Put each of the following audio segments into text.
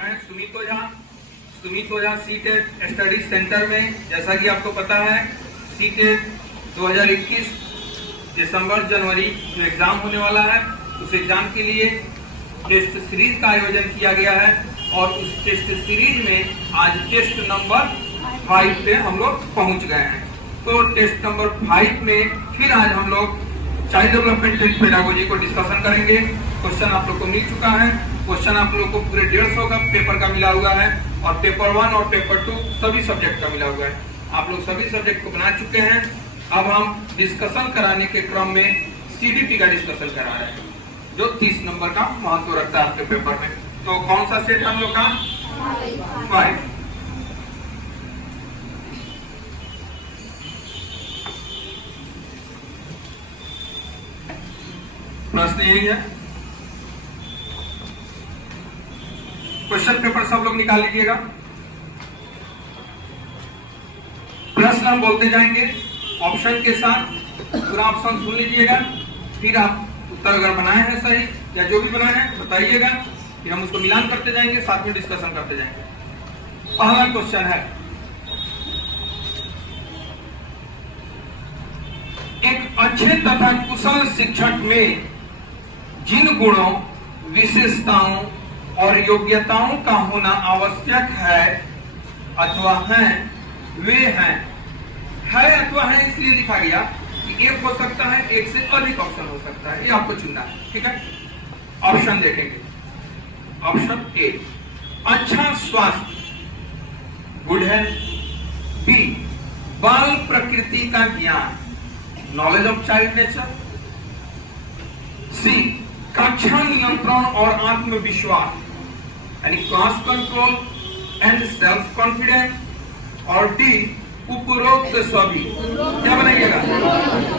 मैं सुमित ओझा CTET study centre में, जैसा कि आपको पता है सीटेट 2021 दिसंबर जनवरी जो एग्जाम होने वाला है, उस एग्जाम के लिए टेस्ट सीरीज का आयोजन किया गया है। और उस टेस्ट सीरीज में आज टेस्ट नंबर 5 पे हम लोग पहुंच गए हैं। तो टेस्ट नंबर 5 में फिर आज हम लोग चाइल्ड डेवलपमेंट एंड पेडागोजी को डिस्कशन करेंगे। क्वेश्चन आप लोग को मिल चुका है। क्वेश्चन आप लोग को पूरे 150 का पेपर का मिला हुआ है और पेपर 1 और पेपर 2 सभी सब्जेक्ट का मिला हुआ है। आप लोग सभी सब्जेक्ट को बना चुके हैं। अब हम डिस्कशन कराने के क्रम में सीडीपी का डिस्कशन करा रहे हैं, जो 30 नंबर का महत्व रखता है आपके पेपर में। तो कौन सा सेट हम लोग का 5। प्रश्न यही है। क्वेश्चन पेपर सब लोग निकाल लीजिएगा। प्रश्न हम बोलते जाएंगे ऑप्शन के साथ, पूरा ऑप्शन सुन लीजिएगा। फिर आप उत्तर अगर बनाए हैं सही या जो भी बनाए हैं बताइएगा, फिर हम उसको मिलान करते जाएंगे, साथ में डिस्कशन करते जाएंगे। पहला क्वेश्चन है, एक अच्छे तथा कुशल शिक्षक में जिन गुणों, विशेषताओं और योग्यताओं का होना आवश्यक है अथवा हैं, वे हैं। है अथवा है इसलिए लिखा गया कि एक हो सकता है, एक से अधिक ऑप्शन हो सकता है, ये आपको चुनना है। ठीक है, ऑप्शन देखेंगे। ऑप्शन ए, अच्छा स्वास्थ्य, गुड है। बी, बाल प्रकृति का ज्ञान, नॉलेज ऑफ चाइल्ड नेचर। सी, कक्षा नियंत्रण और आत्मविश्वास, यानी class control and self confidence. और डी, उपरोक्त सभी। क्या बनाइएगा?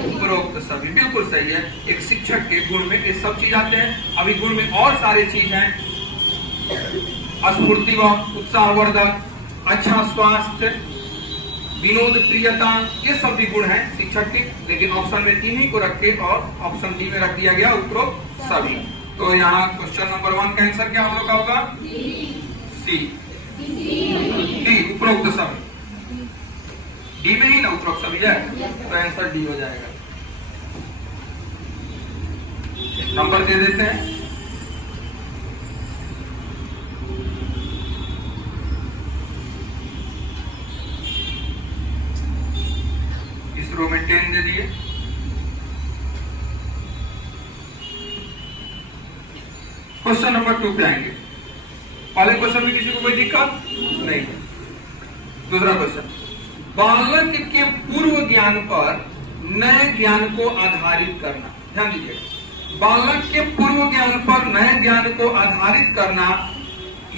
उपरोक्त सभी। बिल्कुल सही है। एक शिक्षक के गुण में ये सब चीज आते हैं। अभी गुण में और सारे चीज हैं, स्फूर्ति व उत्साहवर्धक, अच्छा स्वास्थ्य, विनोद प्रियता, ये सब भी गुण हैं शिक्षक के। लेकिन ऑप्शन में 3 ही को रख के और ऑप्शन डी में रख दिया गया उपरोक्त सभी। तो यहाँ क्वेश्चन नंबर 1 का आंसर क्या हम लोग का होगा? सी, डी, उपरोक्त सभी। डी में ही ना उपरोक्त सभी है, तो आंसर डी हो जाएगा। नंबर दे देते हैं। इस रो में 10 दे दिए। क्वेश्चन नंबर 2 पे आएंगे। पहले क्वेश्चन में किसी को कोई दिक्कत नहीं। दूसरा क्वेश्चन, बालक के पूर्व ज्ञान पर नए ज्ञान को आधारित करना। ध्यान दीजिए, बालक के पूर्व ज्ञान पर नए ज्ञान को आधारित करना,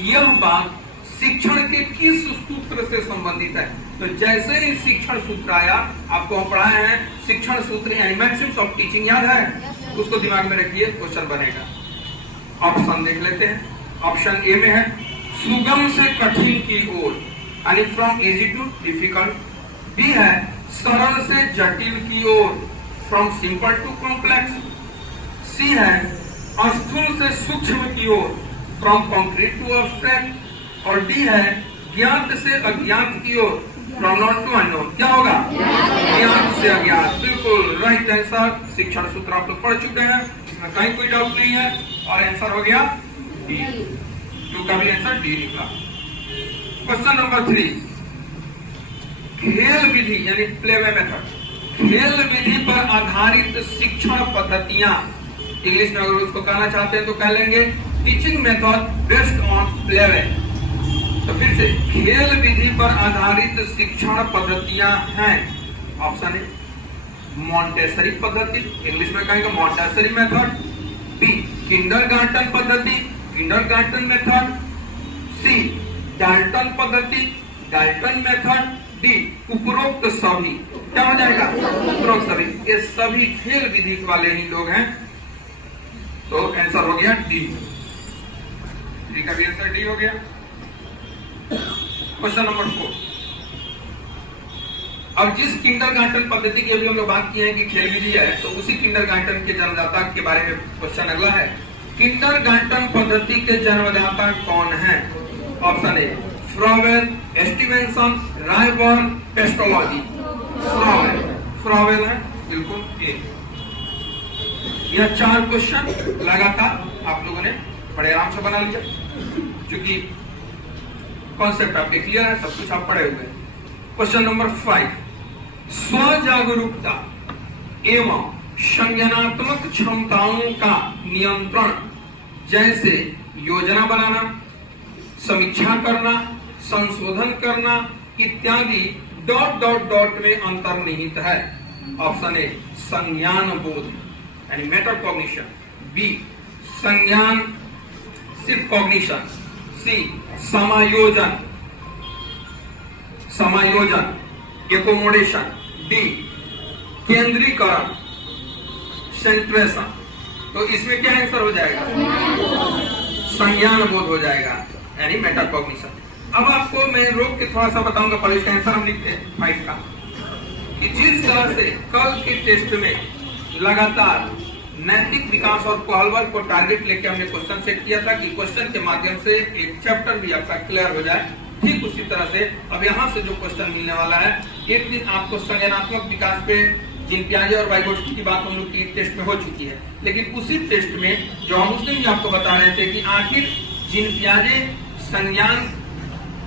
यह बात शिक्षण के किस सूत्र से संबंधित है? तो जैसे ही शिक्षण सूत्र आया, आपको हम पढ़ाए हैं शिक्षण सूत्र यानी मैक्सिम्स ऑफ टीचिंग, याद है? उसको दिमाग में रखिए, क्वेश्चन बनेगा। ऑप्शन देख लेते हैं। ऑप्शन ए में है सुगम से कठिन की ओर, यानी from easy to difficult. B है सरल से जटिल की ओर, from simple to complex. C है स्थूल से सूक्ष्म की ओर, फ्रॉम कॉन्क्रीट टू एब्स्ट्रैक्ट। और डी है ज्ञात से अज्ञात की ओर, फ्रॉम नॉट टू अननोन। क्या होगा? ज्ञात से अज्ञात। बिल्कुल राइट आंसर। शिक्षण सूत्र आप लोग पढ़ चुके हैं, इसमें कहीं कोई डाउट नहीं है। और आंसर हो गया डी। 2 का भी आंसर डी निकला। क्वेश्चन नंबर 3, खेल विधि यानी प्लेवे मेथड, खेल विधि पर आधारित शिक्षण पद्धतियां। इंग्लिश में अगर उसको कहना चाहते हैं तो कह लेंगे teaching method based on playway. तो फिर से खेल विधि पर आधारित शिक्षण पद्धतियां हैं। ऑप्शन ए, मॉन्टेसरी पद्धति, इंग्लिश में कहेंगे मॉन्टेसरी मेथड। बी, किंडरगार्टन पद्धति, किंडरगार्टन मेथड। सी, डाल्टन पद्धति, डाल्टन मेथड। डी, उपरोक्त सभी। क्या हो जाएगा? उपरोक्त सभी। ये सभी खेल विधि वाले ही लोग हैं, तो आंसर हो गया डी। डी का भी आंसर डी हो गया। क्वेश्चन नंबर 4, अब जिस किंडरगार्टन पद्धति की अभी हम लोग बात किए हैं कि खेल विधि है, तो उसी किंडरगार्टन के जन्मदाता के बारे में क्वेश्चन अगला है। किंडरगार्टन पद्धति के जन्मदाता कौन है? Option A Froebel, Stevenson, Rayburn, Pestalozzi. Froebel है बिल्कुल ए। यह 4 क्वेश्चन लगातार आप लोगों ने बड़े आराम से बना लिया, क्योंकि कॉन्सेप्ट आपके क्लियर है, सब कुछ आप पढ़े हुए। क्वेश्चन नंबर 5, स्वजागरूकता एवं संज्ञानात्मक क्षमताओं का नियंत्रण, जैसे योजना बनाना, समीक्षा करना, संशोधन करना इत्यादि डॉट डॉट डॉट में अंतर्निहित है। ऑप्शन ए संज्ञान बोध यानी मेटाकॉग्निशन, बी संज्ञान सिर्फ कॉग्निशन, सी समायोजन एकोमोडेशन, डी केंद्रीकरण सेंट्रेशन। तो इसमें क्या आंसर हो जाएगा? संज्ञान बोध हो जाएगा यानी मेटाकॉग्निशन। अब आपको मैं रोक के थोड़ा सा बताऊंगा, पहले इसका आंसर हम लिखते हैं 5 का, कि जिस तरह से कल के टेस्ट में लगातार नैतिक विकास और पहलवर को टारगेट लेके हमने क्वेश्चन सेट किया था कि क्वेश्चन के माध्यम से एक चैप्टर भी आपका क्लियर हो जाए, ठीक उसी तरह से अब यहाँ से जो क्वेश्चन मिलने वाला है, एक दिन आपको संज्ञानात्मक विकास पे जिन पियाजे और वाइगोट्स्की की बात हम लोग की टेस्ट में हो चुकी है, लेकिन उसी टेस्ट में जो हम उस दिन भी आपको बता रहे थे कि आखिर जिन पियाजे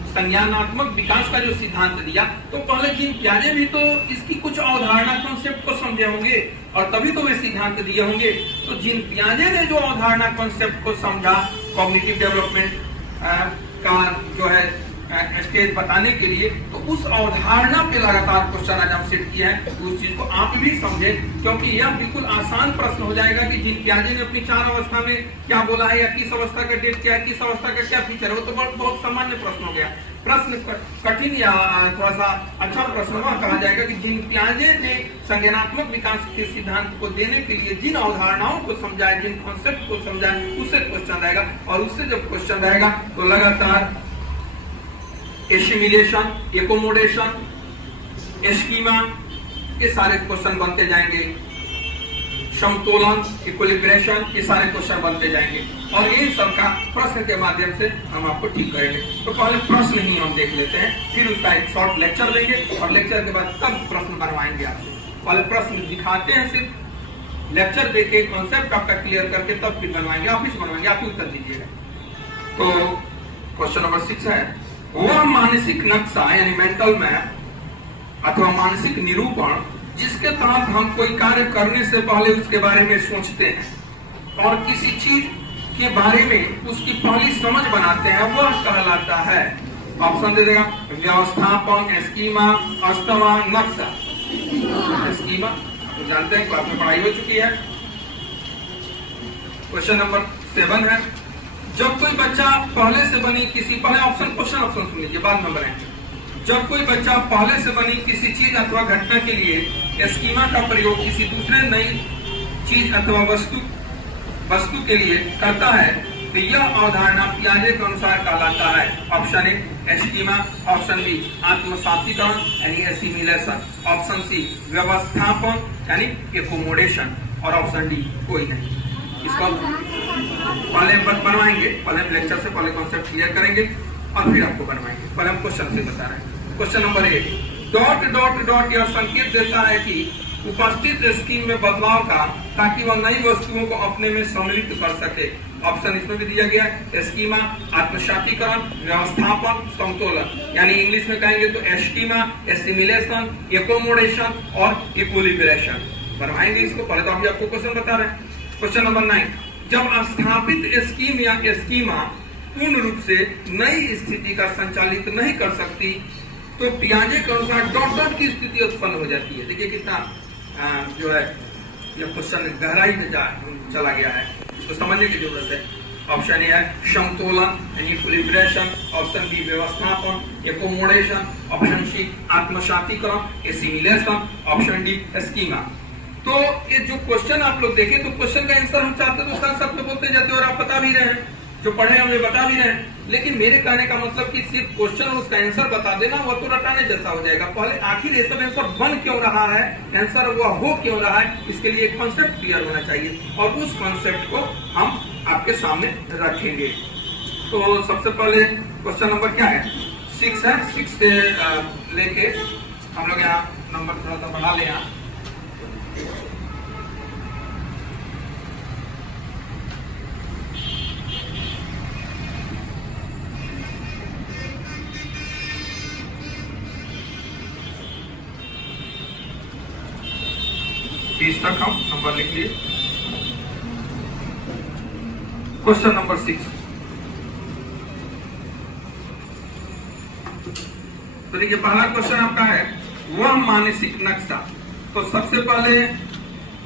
संज्ञानात्मक विकास का जो सिद्धांत दिया, तो पहले जिन पियाजे भी तो इसकी कुछ अवधारणा कॉन्सेप्ट को समझे होंगे और तभी तो वे सिद्धांत दिए होंगे। तो जिन पियाजे ने जो अवधारणा कॉन्सेप्ट को समझा, कॉग्निटिव डेवलपमेंट का जो है स्टेज बताने के लिए, तो उस अवधारणा पे लगातार क्वेश्चन आज हम सेट किया है। उस चीज को आप भी समझे, क्योंकि यह बिल्कुल आसान प्रश्न हो जाएगा कि जिन पियाजे ने अपनी 4 अवस्था में क्या बोला है, या किस अवस्था का डेट क्या है, किस अवस्था का क्या फीचर है, वो तो बहुत सामान्य प्रश्न हो गया। प्रश्न कठिन या थोड़ा सा अच्छा प्रश्न कहा जाएगा कि जिन पियाजे ने संज्ञानात्मक विकास के सिद्धांत को देने के लिए जिन अवधारणाओं को समझा, जिन कॉन्सेप्ट को समझा, उससे क्वेश्चन रहेगा। और उससे जब क्वेश्चन रहेगा तो लगातार एसिमिलेशन, एकोमोडेशन, स्कीमा, ये सारे क्वेश्चन बनते जाएंगे। समतोलन, इक्विलिब्रेशन, ये सारे क्वेश्चन बनते जाएंगे और इन सब का प्रश्न के माध्यम से हम आपको ठीक करेंगे। तो पहले प्रश्न ही हम देख लेते हैं, फिर उसका एक शॉर्ट लेक्चर देंगे और लेक्चर के बाद तब प्रश्न बनवाएंगे आपसे। पहले प्रश्न दिखाते हैं, सिर्फ लेक्चर देके कॉन्सेप्ट आपका क्लियर करके तब फिर बनवाएंगे, आप ही बनवाएंगे, आप ही उत्तर दीजिएगा। तो क्वेश्चन नंबर 6 है, वह मानसिक नक्शा यानी मेंटल मैप अथवा मानसिक निरूपण जिसके तहत हम कोई कार्य करने से पहले उसके बारे में सोचते हैं और किसी चीज के बारे में उसकी पहली समझ बनाते हैं, वह कहलाता है। ऑप्शन दे देगा, व्यवस्थापन, स्कीमा, अस्थमा, नक्शा। स्कीमा तो जानते हैं, क्लास में पढ़ाई हो चुकी है। क्वेश्चन नंबर 7 है, जब कोई बच्चा पहले से बनी किसी, पहले क्वेश्चन ऑप्शन सुन लीजिए, बाद में बनाएंगे। जब कोई बच्चा पहले से बनी किसी चीज अथवा घटना के लिए स्कीमा का प्रयोग किसी दूसरे नई चीज अथवा वस्तु के लिए करता है, तो यह अवधारणा पियाजे के अनुसार कहलाता है। Option A schema, option B आत्मसातीकरण यानी एसिमिलेशन, ऑप्शन सी व्यवस्थापन यानी एकोमोडेशन और ऑप्शन डी कोई नहीं। इसको पहले बनवाएंगे, पहले लेक्चर से पहले कॉन्सेप्ट क्लियर करेंगे और फिर आपको बनवाएंगे। पहले हम क्वेश्चन से बता रहे हैं। Question number 1, dot dot dot यह संकेत देता है कि उपस्थित स्कीम में बदलाव का, ताकि वह नई वस्तुओं को अपने में सम्मिलित कर सके। ऑप्शन इसमें भी दिया गया है, स्कीमा, आत्मसातीकरण, व्यवस्थापन, समतोलन, यानी इंग्लिश में कहेंगे तो स्कीमा, एसिमिलेशन, एकोमोडेशन और इक्विलिब्रेशन। बनवाएंगे इसको, पहले तो अभी आपको क्वेश्चन बता रहे हैं। क्वेश्चन नंबर 9, जब स्थापित स्कीम या स्कीमा पूर्ण रूप से नई स्थिति का संचालित नहीं कर सकती, तो पियाजे के अनुसार डॉट डॉट की स्थिति उत्पन्न हो जाती है। देखिए कितना जो है यह क्वेश्चन गहराई में चला गया है, इसको समझने की जरूरत है। ऑप्शन ए है समतोलन यानी इक्विलिब्रेशन, ऑप्शन बी व्यवस्थापन, एकोमोडेशन, ऑप्शन सी आत्मसातीकरण, एसिमिलेशन, ऑप्शन डी स्कीमा। तो ये जो क्वेश्चन आप लोग देखें, तो क्वेश्चन का आंसर हम चाहते तो साथ साथ में बोलते जाते और आप बता भी रहे हैं, जो पढ़े हमें बता भी रहे हैं। लेकिन मेरे कहने का मतलब कि सिर्फ क्वेश्चन और उसका आंसर बता देना वह तो रटाने जैसा हो जाएगा। पहले आखिर ये सब आंसर बन क्यों रहा है, आंसर वह हो क्यों रहा है, इसके लिए एक कॉन्सेप्ट क्लियर होना चाहिए और उस कॉन्सेप्ट को हम आपके सामने रखेंगे। तो सबसे पहले क्वेश्चन नंबर क्या है, 6 है। 6 से लेके हम लोग यहाँ नंबर थोड़ा सा बढ़ा ले यहाँ। तीस तक हम नंबर लिख लिए। क्वेश्चन नंबर 6, तो देखिए पहला क्वेश्चन आपका है वह मानसिक नक्शा। तो सबसे पहले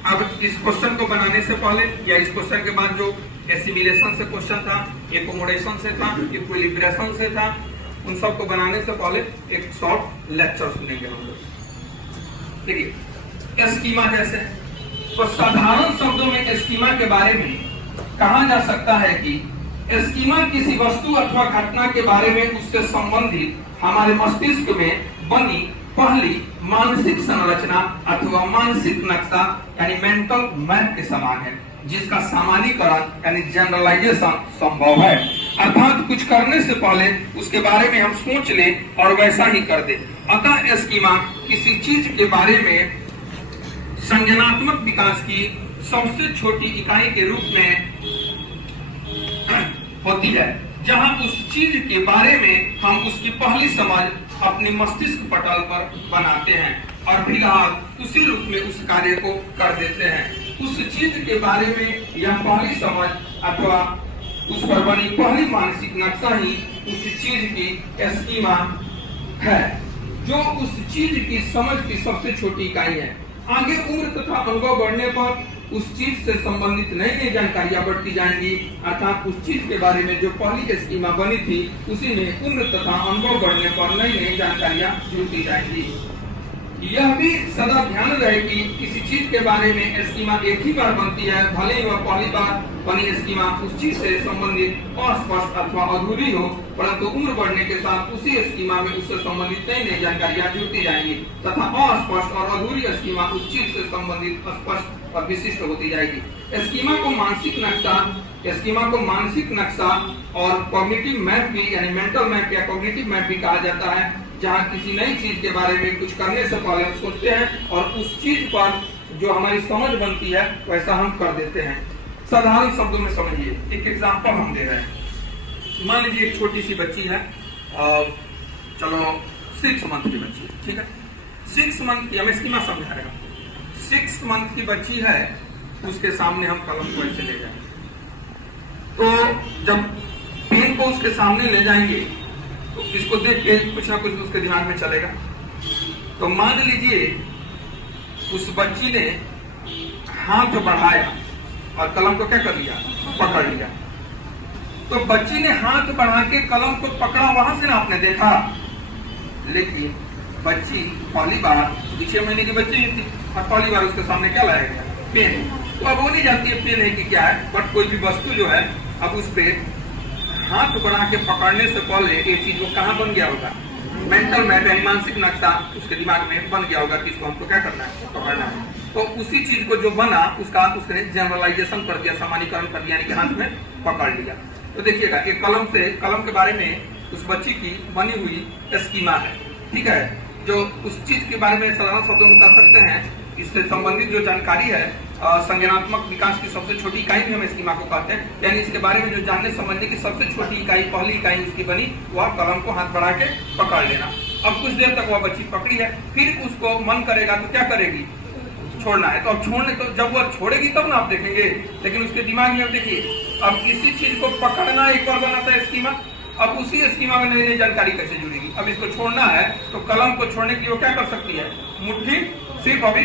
अब इस क्वेश्चन को बनाने से पहले या इस क्वेश्चन के बाद जो एसिमिलेशन से क्वेश्चन था, एकोमोडेशन से था, इक्विलिब्रेशन से था, उन सब को बनाने से पहले एक शॉर्ट लेक्चर सुनेंगे हम लोग। देखिए एस्कीमा कैसे है, तो साधारण शब्दों में एस्कीमा के बारे में कहा जा सकता है कि एस्कीमा किसी वस्तु अथवा घटना के बारे में उससे संबंधित हमारे मस्तिष्क में बनी पहली मानसिक संरचना अथवा मानसिक नक्शा यानी मेंटल मैप के समान है, जिसका सामान्यीकरण यानी जनरलाइजेशन संभव है। अर्थात कुछ करने से पहले उसके बारे में हम सोच ले और वैसा ही कर दे। अतः एस्कीमा किसी चीज के बारे में संज्ञानात्मक विकास की सबसे छोटी इकाई के रूप में होती है, जहां उस चीज के बारे में हम उसकी पहली समझ अपने मस्तिष्क पटल पर बनाते हैं और फिलहाल उसी रूप में उस कार्य को कर देते हैं। उस चीज के बारे में यह पहली समझ अथवा उस पर बनी पहली मानसिक नक्शा ही उस चीज की एस्कीमा है, जो उस चीज की समझ की सबसे छोटी इकाई है। आगे उम्र तथा अनुभव बढ़ने पर उस चीज से संबंधित नई नई जानकारियां बढ़ती जाएंगी, अर्थात उस चीज के बारे में जो पहली एस्कीमा बनी थी उसी में उम्र तथा अनुभव बढ़ने पर नई नई जानकारियां जुड़ती जाएंगी। यह भी सदा ध्यान रहे कि किसी चीज के बारे में एस्कीमा एक ही बार बनती है, भले ही वह पहली बार बनी एस्कीमा उस चीज से संबंधित अस्पष्ट अथवा अधूरी हो, परंतु उम्र बढ़ने के साथ उसी एस्कीमा में उससे संबंधित नई नई जानकारियां जुड़ती जाएंगी तथा अस्पष्ट और अधूरी एस्कीमा उस चीज से संबंधित स्पष्ट और विशिष्ट होती जाएगी। एस्कीमा को मानसिक नक्शा और कॉग्निटिव मैप भी यानी मेंटल मैप या कॉग्निटिव मैप भी कहा जाता है, जहाँ किसी नई चीज के बारे में कुछ करने से पहले हम सोचते हैं और उस चीज पर जो हमारी समझ बनती है वैसा हम कर देते हैं। साधारण शब्दों में समझिए, एक एग्जांपल हम दे रहे हैं। मान लीजिए एक छोटी सी बच्ची है, चलो 6 मंथ की बच्ची है, ठीक है। 6 मंथ की, हम स्कीमा समझाएगा। 6 मंथ की बच्ची है, उसके सामने हम कलम को ऐसे ले जाएंगे, तो जब पेन को उसके सामने ले जाएंगे तो इसको देख के कुछ ना कुछ उसके दिमाग में चलेगा। तो मान लीजिए उस बच्ची ने हाथ बढ़ाया और कलम को क्या कर लिया, पकड़ लिया। तो बच्ची ने हाथ बढ़ा के कलम को पकड़ा, वहां से ना आपने देखा, लेकिन बच्ची पहली बार 6 महीने की बच्ची थी और पहली बार उसके सामने क्या लाया गया, पेन। तो अब वो नहीं जानती है पेन है कि क्या है, बट कोई भी वस्तु जो है अब उस पे हाथ बढ़ा के पकड़ने से पहले ये चीज वो कहाँ बन गया होगा, मेंटल मैप यानी मानसिक नक्शा उसके दिमाग में बन गया होगा कि इसको हमको क्या करना है, पकड़ना है। तो उसी चीज को जो बना उसने जनरलाइजेशन कर दिया, सामान्यीकरण कर दिया, यानी कि हाथ में पकड़ लिया। तो देखिएगा एक कलम के बारे में उस बच्ची की बनी हुई एस्कीमा है, ठीक है, जो उस चीज के बारे में साधारण शब्दों में बता सकते हैं। इससे संबंधित जो जानकारी है, संज्ञानात्मक विकास की सबसे छोटी इकाई भी हम स्कीमा को कहते हैं, यानी इसके बारे में जो जानने समझने की सबसे छोटी इकाई, पहली इकाई उसकी बनी, वह कलम को हाथ बढ़ा के पकड़ लेना। अब कुछ देर तक वह बच्ची पकड़ी है, फिर उसको मन करेगा तो क्या करेगी, छोड़ना है। तो अब छोड़ने, तो जब वह छोड़ेगी तब ना आप देखेंगे, लेकिन उसके दिमाग में अब देखिए, अब किसी चीज को पकड़ना एक बार बना था स्कीमा, अब उसी स्कीमा में नई नई जानकारी कैसे जुड़ेगी। अब इसको छोड़ना है तो कलम को छोड़ने के लिए वो क्या कर सकती है, मुट्ठी, सिर्फ अभी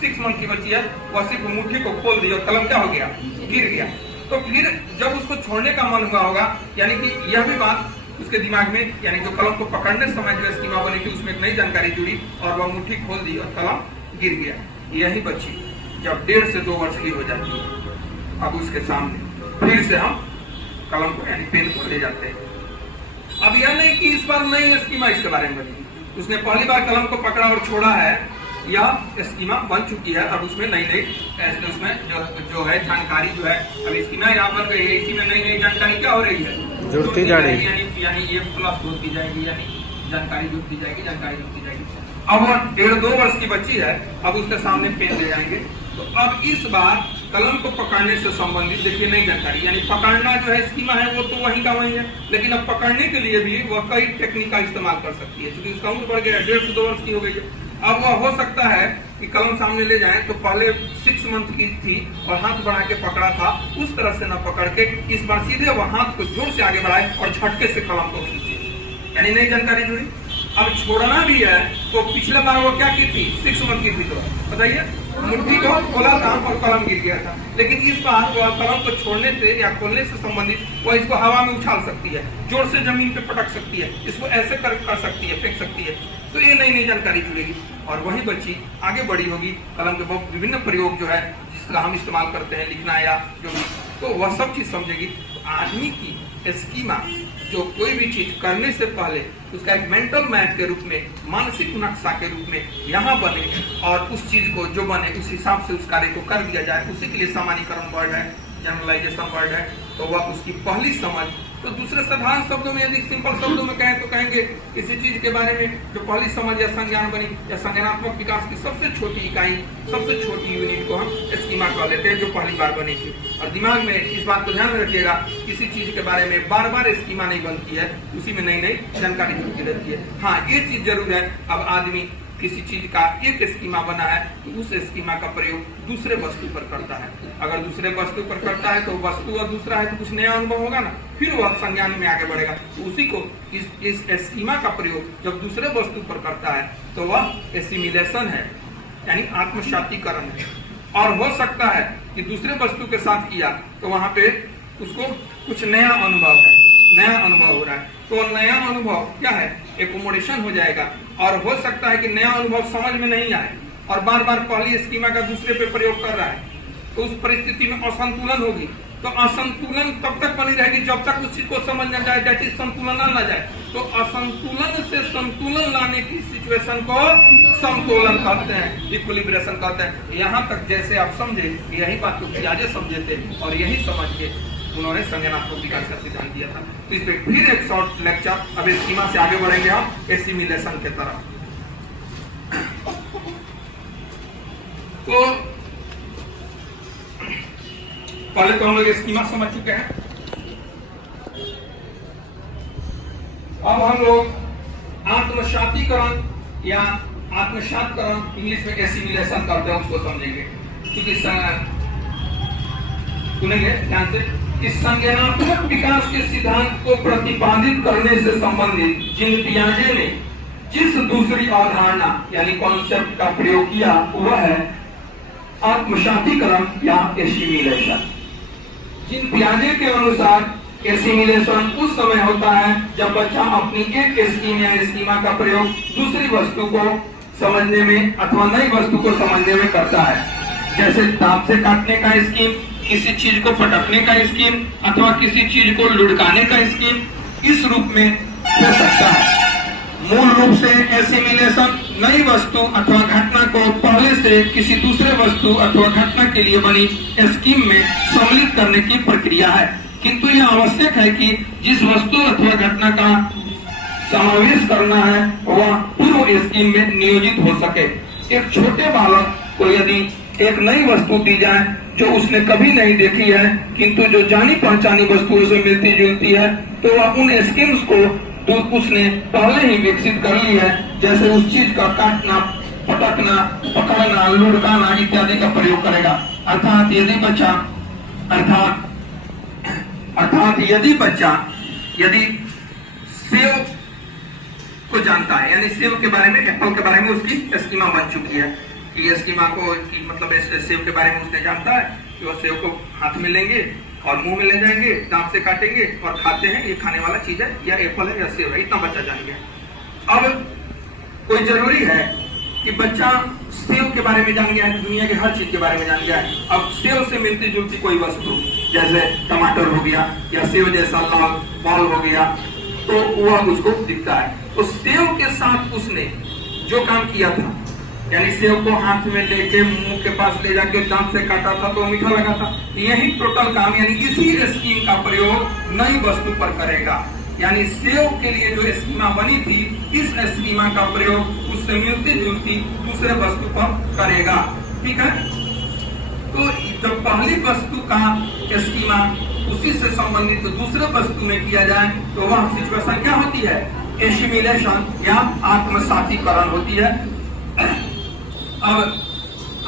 6 मंथ की बच्ची है, वह सिर्फ मुट्ठी को खोल दी और कलम क्या हो गया, गिर गया। तो फिर जब उसको छोड़ने का मन हुआ होगा, यानी कि यह भी बात उसके दिमाग में, यानी जो कलम को पकड़ने समय जो स्कीमा बनी थी उसमें एक नई जानकारी जुड़ी और वह मुट्ठी खोल दी और कलम गिर गया। यही बच्ची जब 1.5 से 2 वर्ष की हो जाती है, अब उसके सामने फिर से हम कलम को यानी पेन को ले जाते हैं। अब यह नहीं कि इस बार नई स्कीमा इसके बारे में बनी, उसने पहली बार कलम को पकड़ा और छोड़ा है, यह स्कीमा बन चुकी है। अब उसमें नई नई उसमें जो है जानकारी जो है, अब स्कीमा यहाँ बन गई है, इसी में नई नई जानकारी क्या हो रही है, जुड़ती जाएगी, यानी ये प्लस होती जाएगी, यानी जानकारी जुड़ती जाएगी, जानकारी जुड़ती जाएगी। अब 1.5-2 वर्ष की बच्ची है, अब उसके सामने पेन ले जाएंगे, तो अब इस बार कलम को पकड़ने से संबंधित देखिए नई जानकारी, यानी पकड़ना जो है स्कीमा है वो तो वहीं का वहीं है, लेकिन अब पकड़ने के लिए भी वह कई टेक्निक का इस्तेमाल कर सकती है, क्योंकि उसका उम्र बढ़ गया, 1.5 से 2 वर्ष की हो गई है। अब वह हो सकता है कि कलम सामने ले जाएं तो पहले 6 मंथ की थी और हाथ बढ़ा के पकड़ा था, उस तरह से न पकड़ के इस बार सीधे वह हाथ को जोर से आगे बढ़ाए और झटके से कलम को खींचे, यानी नई जानकारी जुड़ी। अब छोड़ना भी है तो पिछले बार वो क्या की थी, 6 मंथ की थी, तो बताइए मुट्ठी को खोला था और कलम गिर गया था, लेकिन इस बार वह कलम को छोड़ने से या खोलने से संबंधित वह इसको हवा में उछाल सकती है, जोर से जमीन पे पटक सकती है, इसको ऐसे कर सकती है, फेंक सकती है, तो ये नई नई जानकारी जुड़ेगी। और वही बच्ची आगे बढ़ी होगी, कलम के बहुत विभिन्न प्रयोग जो है जिसका हम इस्तेमाल करते हैं लिखना या जो भी, तो वह सब चीज समझेगी। तो आदमी की स्कीमा जो कोई भी चीज करने से पहले उसका एक मेंटल मैप के रूप में, मानसिक नक्शा के रूप में यहाँ बने और उस चीज को जो बने उस हिसाब से उस कार्य को कर दिया जाए, उसी के लिए सामान्यीकरण वर्ड है, जनरलाइजेशन वर्ड है। तो वह उसकी पहली समझ, तो दूसरे साधारण शब्दों में यदि सिंपल शब्दों में कहें तो कहेंगे किसी चीज के बारे में जो पहली समझ या संज्ञान बनी या संज्ञानात्मक विकास की सबसे छोटी इकाई, सबसे छोटी यूनिट को हम स्कीमा कह लेते हैं, जो पहली बार बनी थी। और दिमाग में इस बात को ध्यान में रखिएगा, किसी चीज के बारे में बार बार स्कीमा नहीं बनती है, उसी में नई नई जानकारी जुड़ती रहती है। हाँ, ये चीज जरूर है, अब आदमी किसी चीज का एक स्कीमा बना है तो उस स्कीमा का प्रयोग दूसरे वस्तु पर करता है। अगर दूसरे वस्तु पर करता है तो वस्तु और दूसरा है तो कुछ नया अनुभव होगा ना, फिर वह संज्ञान में आगे बढ़ेगा। तो उसी को इस स्कीमा का प्रयोग जब दूसरे वस्तु पर करता है तो वह एसिमिलेशन है, यानी आत्मसातीकरण है। और हो सकता है कि दूसरे वस्तु के साथ किया तो वहां पे उसको कुछ नया अनुभव है, नया अनुभव हो रहा है, तो नया अनुभव क्या है, एकोमोडेशन हो जाएगा। और हो सकता है कि नया अनुभव समझ में नहीं आए और बार बार पहली स्कीमा का दूसरे पे प्रयोग कर रहा है, तो उस परिस्थिति में असंतुलन होगी। तो असंतुलन तब तक बनी रहेगी जब तक उस चीज को समझ न जाए, दैट इज संतुलन ना जाए। तो असंतुलन से संतुलन लाने की सिचुएशन को समतोलन कहते हैं, इक्विलिब्रेशन कहते हैं। यहाँ तक जैसे आप समझे, यही बात को पियाजे समझे थे और यही समझ के उन्होंने संज्ञानात्मक विकास का सिद्धांत दिया था। तो इस पे फिर एक शॉर्ट लेक्चर, अब स्कीमा से आगे बढ़ेंगे हम एसिमिलेशन के तरफ। तो पहले तो हम लोग स्कीमा समझ चुके हैं, अब हम लोग आत्मसातीकरण या आत्मसातकरण, इंग्लिश में एसिमिलेशन करते हैं, उसको समझेंगे। क्योंकि सुनेंगे ध्यान से, इस संज्ञानात्मक विकास के सिद्धांत को प्रतिपादित करने से संबंधित जीन पियाजे ने जिस दूसरी अवधारणा यानी कॉन्सेप्ट का प्रयोग किया वह है आत्मसातीकरण या एसिमिलेशन। जीन पियाजे के अनुसार एसिमिलेशन उस समय होता है जब बच्चा अपनी एक स्कीम या स्कीमा का प्रयोग दूसरी वस्तु को समझने में अथवा नई वस्तु को समझने में करता है। जैसे दांत से काटने का स्कीम, किसी चीज को पटकने का स्कीम अथवा किसी चीज को लुढ़काने का स्कीम, इस रूप में हो सकता है। मूल रूप से एसिमिलेशन नई वस्तु अथवा घटना को पहले से किसी दूसरे वस्तु अथवा घटना के लिए बनी स्कीम में सम्मिलित करने की प्रक्रिया है, किंतु यह आवश्यक है कि जिस वस्तु अथवा घटना का समावेश करना है वह पूर्व स्कीम में नियोजित हो सके। एक छोटे बालक को यदि एक नई वस्तु दी जाए जो उसने कभी नहीं देखी है किंतु जो जानी पहचानी वस्तुओं से मिलती जुलती है, तो वह उन स्कीम्स को तो उसने पहले ही विकसित कर ली है। जैसे उस चीज का काटना, पटकना, पकड़ना, लुढ़काना इत्यादि का प्रयोग करेगा। अर्थात यदि बच्चा यदि सेव को जानता है, यानी सेव के बारे में, एप्पल के बारे में उसकी स्कीमा बन चुकी है कि स्कीमा को कि मतलब सेव के बारे में उसने जानता है कि वह सेव को हाथ में लेंगे और मुंह में ले जाएंगे, दांत से काटेंगे और खाते हैं, ये खाने वाला चीज है, या एप्पल है या सेव है, इतना बच्चा जान गया। अब कोई जरूरी है कि बच्चा सेव के बारे में जान गया है, दुनिया के हर चीज के बारे में जान गया है। अब सेव से मिलती जुलती कोई वस्तु जैसे टमाटर हो गया या सेव जैसा लाल बॉल हो गया, तो वह उसको दिखता है। तो सेव के साथ उसने जो काम किया था यानी सेव को हाथ में लेके मुंह के पास ले जाके दांत से काटा था तो मीठा लगा था। यही टोटल काम यानी इसी स्कीम का प्रयोग नई वस्तु पर करेगा। यानी सेव के लिए जो स्कीमा बनी थी, इस स्कीमा का प्रयोग उससे मिलती जुलती दूसरे वस्तु पर करेगा। ठीक है, तो जब पहली वस्तु का स्कीमा उसी से संबंधित तो दूसरे वस्तु में किया जाए तो वह सिचुएशन क्या होती है? एसिमिलेशन या आत्मसातीकरण होती है। अब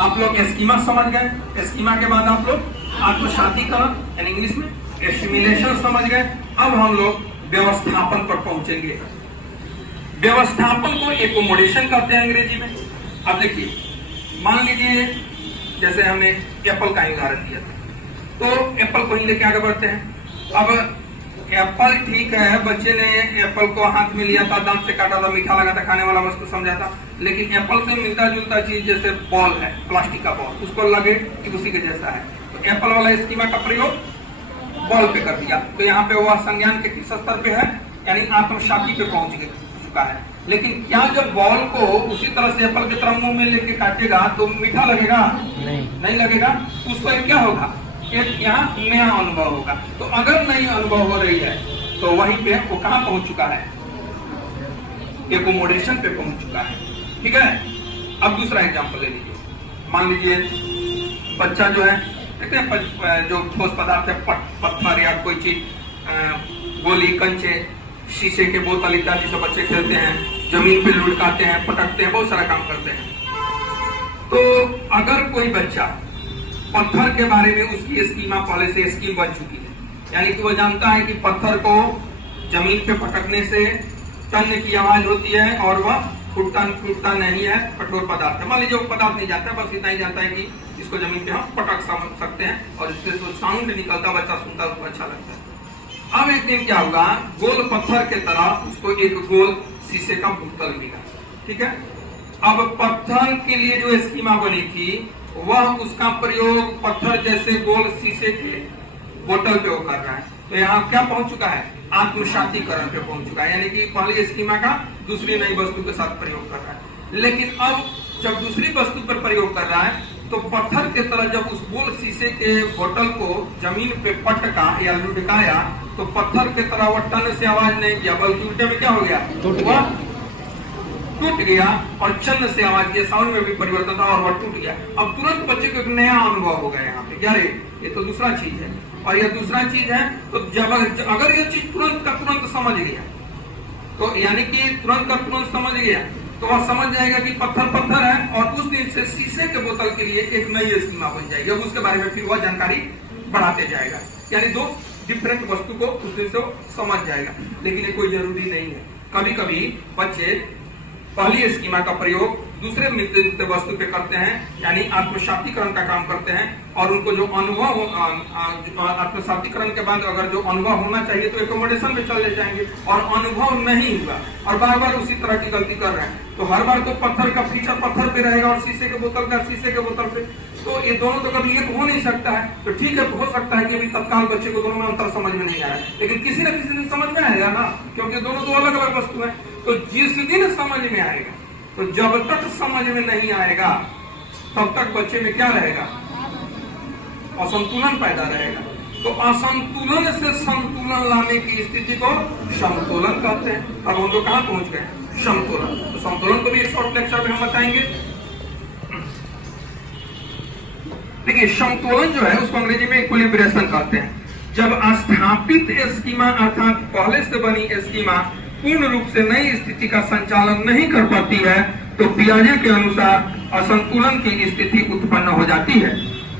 आप लोग स्कीमा समझ गए, स्कीमा के बाद आप लोग आत्मसातीकरण यानी इंग्लिश में एसिमिलेशन समझ गए। अब हम लोग व्यवस्थापन पर पहुंचेंगे। व्यवस्थापन को एकोमोडेशन कहते हैं अंग्रेजी में। अब देखिए, मान लीजिए जैसे हमने एप्पल का उदाहरण दिया था, तो एप्पल को ही लेके आगे बढ़ते हैं। अब एप्पल ठीक है, बच्चे ने एप्पल को हाथ में लिया था, दांत से काटा था, मीठा लगा था, खाने वाला वस्तु समझा था। लेकिन एप्पल से मिलता जुलता चीज जैसे बॉल है, प्लास्टिक का बॉल, उसको लगे कि उसी के जैसा है, तो एप्पल वाला स्कीमा का प्रयोग बॉल पे कर दिया। तो यहाँ पे वह संज्ञान के किस स्तर पे है? यानी आत्मसाती पे पहुंच चुका है। लेकिन क्या जब बॉल को उसी तरह से एप्पल की तरह मुंह में लेके काटेगा तो मीठा लगेगा? नहीं लगेगा। उसको क्या होगा? एक यहाँ नया अनुभव होगा। तो अगर नई अनुभव हो रही है तो वहीं पे वो कहाँ पहुंच चुका है? एकोमोडेशन पे पहुंच चुका है। ठीक है, अब दूसरा एग्जांपल ले लीजिए। मान लीजिए बच्चा जो है, देखते हैं जो ठोस पदार्थ है, पत्थर या कोई चीज, गोली, कंचे, शीशे के बोतल इत्यादि से बच्चे खेलते हैं, जमीन पे लुढ़काते हैं, पटकते हैं, बहुत सारा काम करते हैं। तो अगर कोई बच्चा पत्थर के बारे में उसकी स्कीमा पहले से स्कीम बन चुकी है, यानी कि वो जानता है कि पत्थर को जमीन पे पटकने से टन की आवाज होती है और वह टूटता नहीं है, कठोर पदार्थ है। मान लीजिए वो पदार्थ नहीं जानता, बस इतना ही जानता है कि इसको जमीन पे हम पटक सकते हैं और इससे जो साउंड निकलता बच्चा सुनता है उसको अच्छा लगता है। अब एक दिन क्या होगा, गोल पत्थर के तरह उसको एक गोल शीशे का बोतल मिला। ठीक है, अब पत्थर के लिए जो स्कीमा बनी थी वह उसका प्रयोग पत्थर जैसे गोल शीशे के बोतल पे वो कर रहा है। तो यहाँ क्या पहुंच चुका है? आत्मसातीकरण पे पहुंच चुका है, यानी कि पहली स्कीमा का दूसरी नई वस्तु के साथ प्रयोग कर रहा है। लेकिन अब जब दूसरी वस्तु पर प्रयोग कर रहा है तो पत्थर के तरह जब उस गोल शीशे के बोतल को जमीन पे पटका या लुढ़काया तो पत्थर के तरह वह टन से आवाज नहीं किया, बल्कि उल्टे में क्या हो गया? टूट गया और चन्न से आवाज किया, साउंड में भी परिवर्तन था और वह टूट गया। अब तुरंत बच्चे को एक नया अनुभव हो गया यहाँ पे, यार ये तो दूसरा चीज है और यह दूसरा चीज है। तो जब अगर ये चीज तुरंत का तुरंत समझ गया, तो यानी कि तुरंत का तुरंत समझ गया तो वह समझ जाएगा कि पत्थर पत्थर है और उस दिन से शीशे के बोतल के लिए एक नई स्कीमा बन जाएगी। अब उसके बारे में फिर वह जानकारी बढ़ाते जाएगा, यानी दो डिफरेंट वस्तु को उस दिन से समझ जाएगा। लेकिन ये कोई जरूरी नहीं है। कभी कभी बच्चे पहली स्कीमा का प्रयोग दूसरे मिलते जुलते वस्तु पे करते हैं, यानी आत्मसातीकरण का काम करते हैं और उनको जो अनुभव आत्मसातीकरण के बाद अगर जो अनुभव होना चाहिए तो एकोमोडेशन में चले जाएंगे और अनुभव नहीं हुआ और बार बार उसी तरह की गलती कर रहे हैं तो हर बार तो पत्थर का फीचर पत्थर पे रहेगा और शीशे के बोतल का शीशे के बोतल पे। तो ये दोनों तो कभी एक हो नहीं सकता है। तो ठीक है, हो सकता है कि अभी तत्काल बच्चे को दोनों में अंतर समझ में नहीं आया, लेकिन किसी न किसी दिन समझ में आएगा ना, क्योंकि दोनों दो अलग अलग वस्तु है। तो जिस दिन समझ में आएगा, तो जब तक समझ में नहीं आएगा तब तक बच्चे में क्या रहेगा? असंतुलन पैदा रहेगा। तो असंतुलन से संतुलन लाने की स्थिति को समतोलन कहते हैं। अब हम लोग कहाँ पहुंच गए? समतोलन। तो समतोलन को भी एक शॉर्ट लेक्चर में हम बताएंगे। देखिए, समतोलन जो है उसको अंग्रेजी में इक्विलिब्रेशन कहते हैं। जब स्थापित स्कीमा अर्थात पहले से बनी स्कीमा पूर्ण रूप से नई स्थिति का संचालन नहीं कर पाती है तो पियाजे के अनुसार असंतुलन की स्थिति उत्पन्न हो जाती है,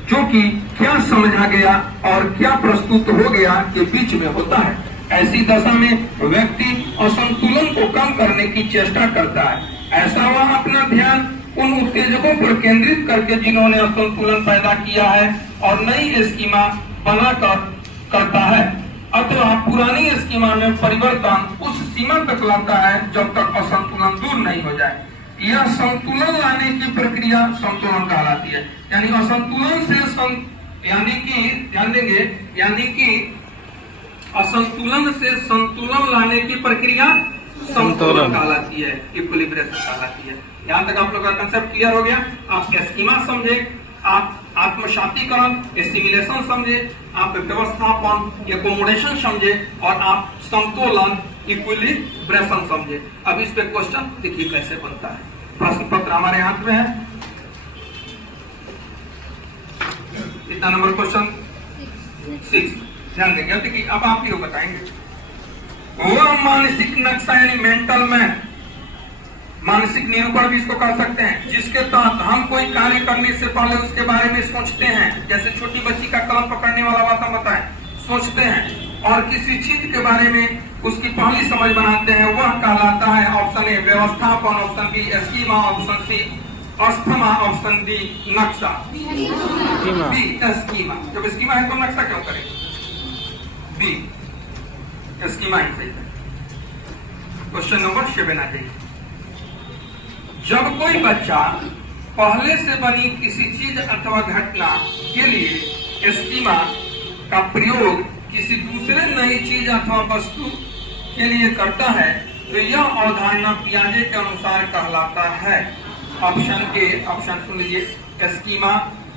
जो कि क्या समझा गया और क्या प्रस्तुत हो गया के बीच में होता है। ऐसी दशा में व्यक्ति असंतुलन को कम करने की चेष्टा करता है। ऐसा वह अपना ध्यान उन उत्तेजकों पर केंद्रित करके जिन्होंने असंतुलन पैदा किया है और नई स्कीमा बनाकर करता है, अथवा पुरानी स्कीमा में परिवर्तन उस सीमा तक लाता है जब तक असंतुलन दूर नहीं हो जाए। यह संतुलन लाने की प्रक्रिया संतुलन कहलाती है। यानी असंतुलन से यानी कि असंतुलन से संतुलन लाने की प्रक्रिया संतुलन कहलाती है, इक्विलिब्रियम कहलाती है। यहाँ तक आप लोग का कंसेप्ट क्लियर हो गया। आप एस्कीमा समझे, आप आत्मशातीकरण एसिमिलेशन समझे, आप व्यवस्थापन एकोमोडेशन समझे और आप संतुलन इक्विलिब्रेशन समझे। अब इस पे क्वेश्चन देखिए कैसे बनता है। प्रश्न पत्र हमारे हाथ में है। कितना नंबर क्वेश्चन? 6। ध्यान देंगे। देखिए अब आप ही लोग बताएंगे। वह मानसिक नक्शा यानी मेंटल मैप, मानसिक निरूपण भी इसको कह सकते हैं, जिसके तहत हम कोई कार्य करने से पहले उसके बारे में सोचते हैं। जैसे छोटी बच्ची का कलम पकड़ने वाला बात हम बताएं, सोचते हैं और किसी चीज के बारे में उसकी पहली समझ बनाते हैं, वह कहलाता है ऑप्शन ए व्यवस्थापन, option B schema, option C asthma, option D नक्शा। B schema. जब स्कीमा है तो नक्शा क्यों करेंगे? बी स्कीमा ही सही है। क्वेश्चन नंबर 7 आ जाइए। जब कोई बच्चा पहले से बनी किसी चीज अथवा घटना के लिए स्कीमा का प्रयोग किसी दूसरे नई चीज अथवा वस्तु के लिए करता है तो यह अवधारणा पियाजे के अनुसार कहलाता है। ऑप्शन ए, ऑप्शन सुन लीजिए, स्कीमा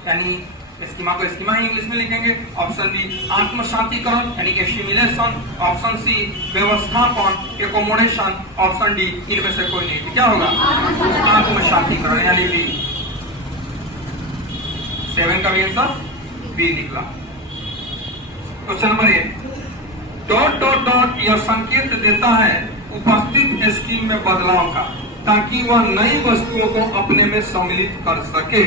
यानी स्कीमा को स्कीमा ही इंग्लिश में लिखेंगे। ऑप्शन बी आत्मशातीकरण यानी एसिमिलेशन, ऑप्शन सी व्यवस्थापन एकोमोडेशन, ऑप्शन डी इनमें से कोई नहीं। क्या होगा? आत्मशातीकरण यानी बी। 7 का भी आंसर बी निकला। Question number 8 dot dot dot यह संकेत देता है उपस्थित स्कीम में बदलाव का, ताकि वह नई वस्तुओं को अपने में सम्मिलित कर सके।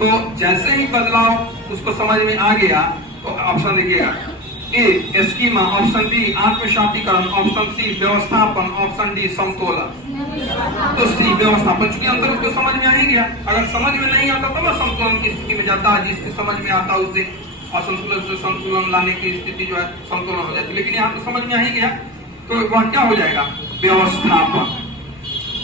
तो जैसे ही बदलाव उसको समझ में आ गया तो ऑप्शन देखिएगा, ए स्कीमा, ऑप्शन बी आत्मशातीकरण, ऑप्शन सी व्यवस्थापन, ऑप्शन डी संतुलन। तो सी व्यवस्थापन, चूंकि अंतर उसको समझ में आ ही गया। अगर समझ में नहीं आता तो वह संतुलन की स्थिति में जाता है, जिसकी समझ में आता है उससे असंतुलन से संतुलन लाने की स्थिति जो है संतुलन हो जाती है। लेकिन यहाँ तो समझ में आ ही गया तो वह क्या हो जाएगा? व्यवस्थापन।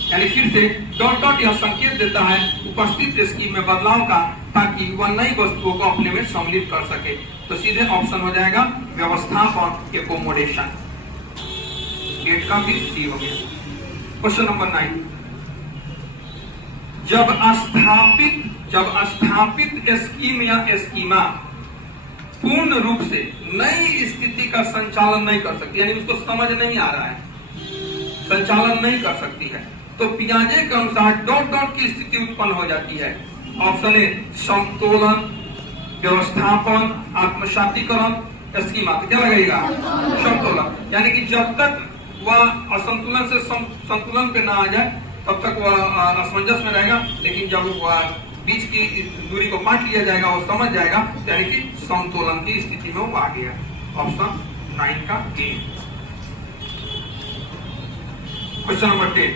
यानी फिर से डॉट डॉट यह संकेत देता है उपस्थित स्कीम में बदलाव का, ताकि वह नई वस्तुओं को अपने में सम्मिलित कर सके। तो सीधे ऑप्शन हो जाएगा व्यवस्थापन एकोमोडेशन। 8 का भी सी हो गया। क्वेश्चन नंबर 9 जब स्थापित स्कीम या स्कीमा पूर्ण रूप से नई स्थिति का संचालन नहीं कर सकती, यानी उसको समझ नहीं आ रहा है, संचालन नहीं कर सकती है, तो पियाजे के अनुसार डॉट डॉट की स्थिति उत्पन्न हो जाती है। ऑप्शन ए संतुलन, व्यवस्थापन, आत्मशातीकरण, स्कीमा। तो क्या लगेगा? संतुलन। यानी कि जब तक वह असंतुलन से संतुलन पे ना आ जाए तब तक वह असमंजस में रहेगा, लेकिन जब वह बीच की दूरी को पाट लिया जाएगा, वो समझ जाएगा, यानी कि संतुलन की स्थिति में वो आ गया। ऑप्शन 9 का ए। Question number 10।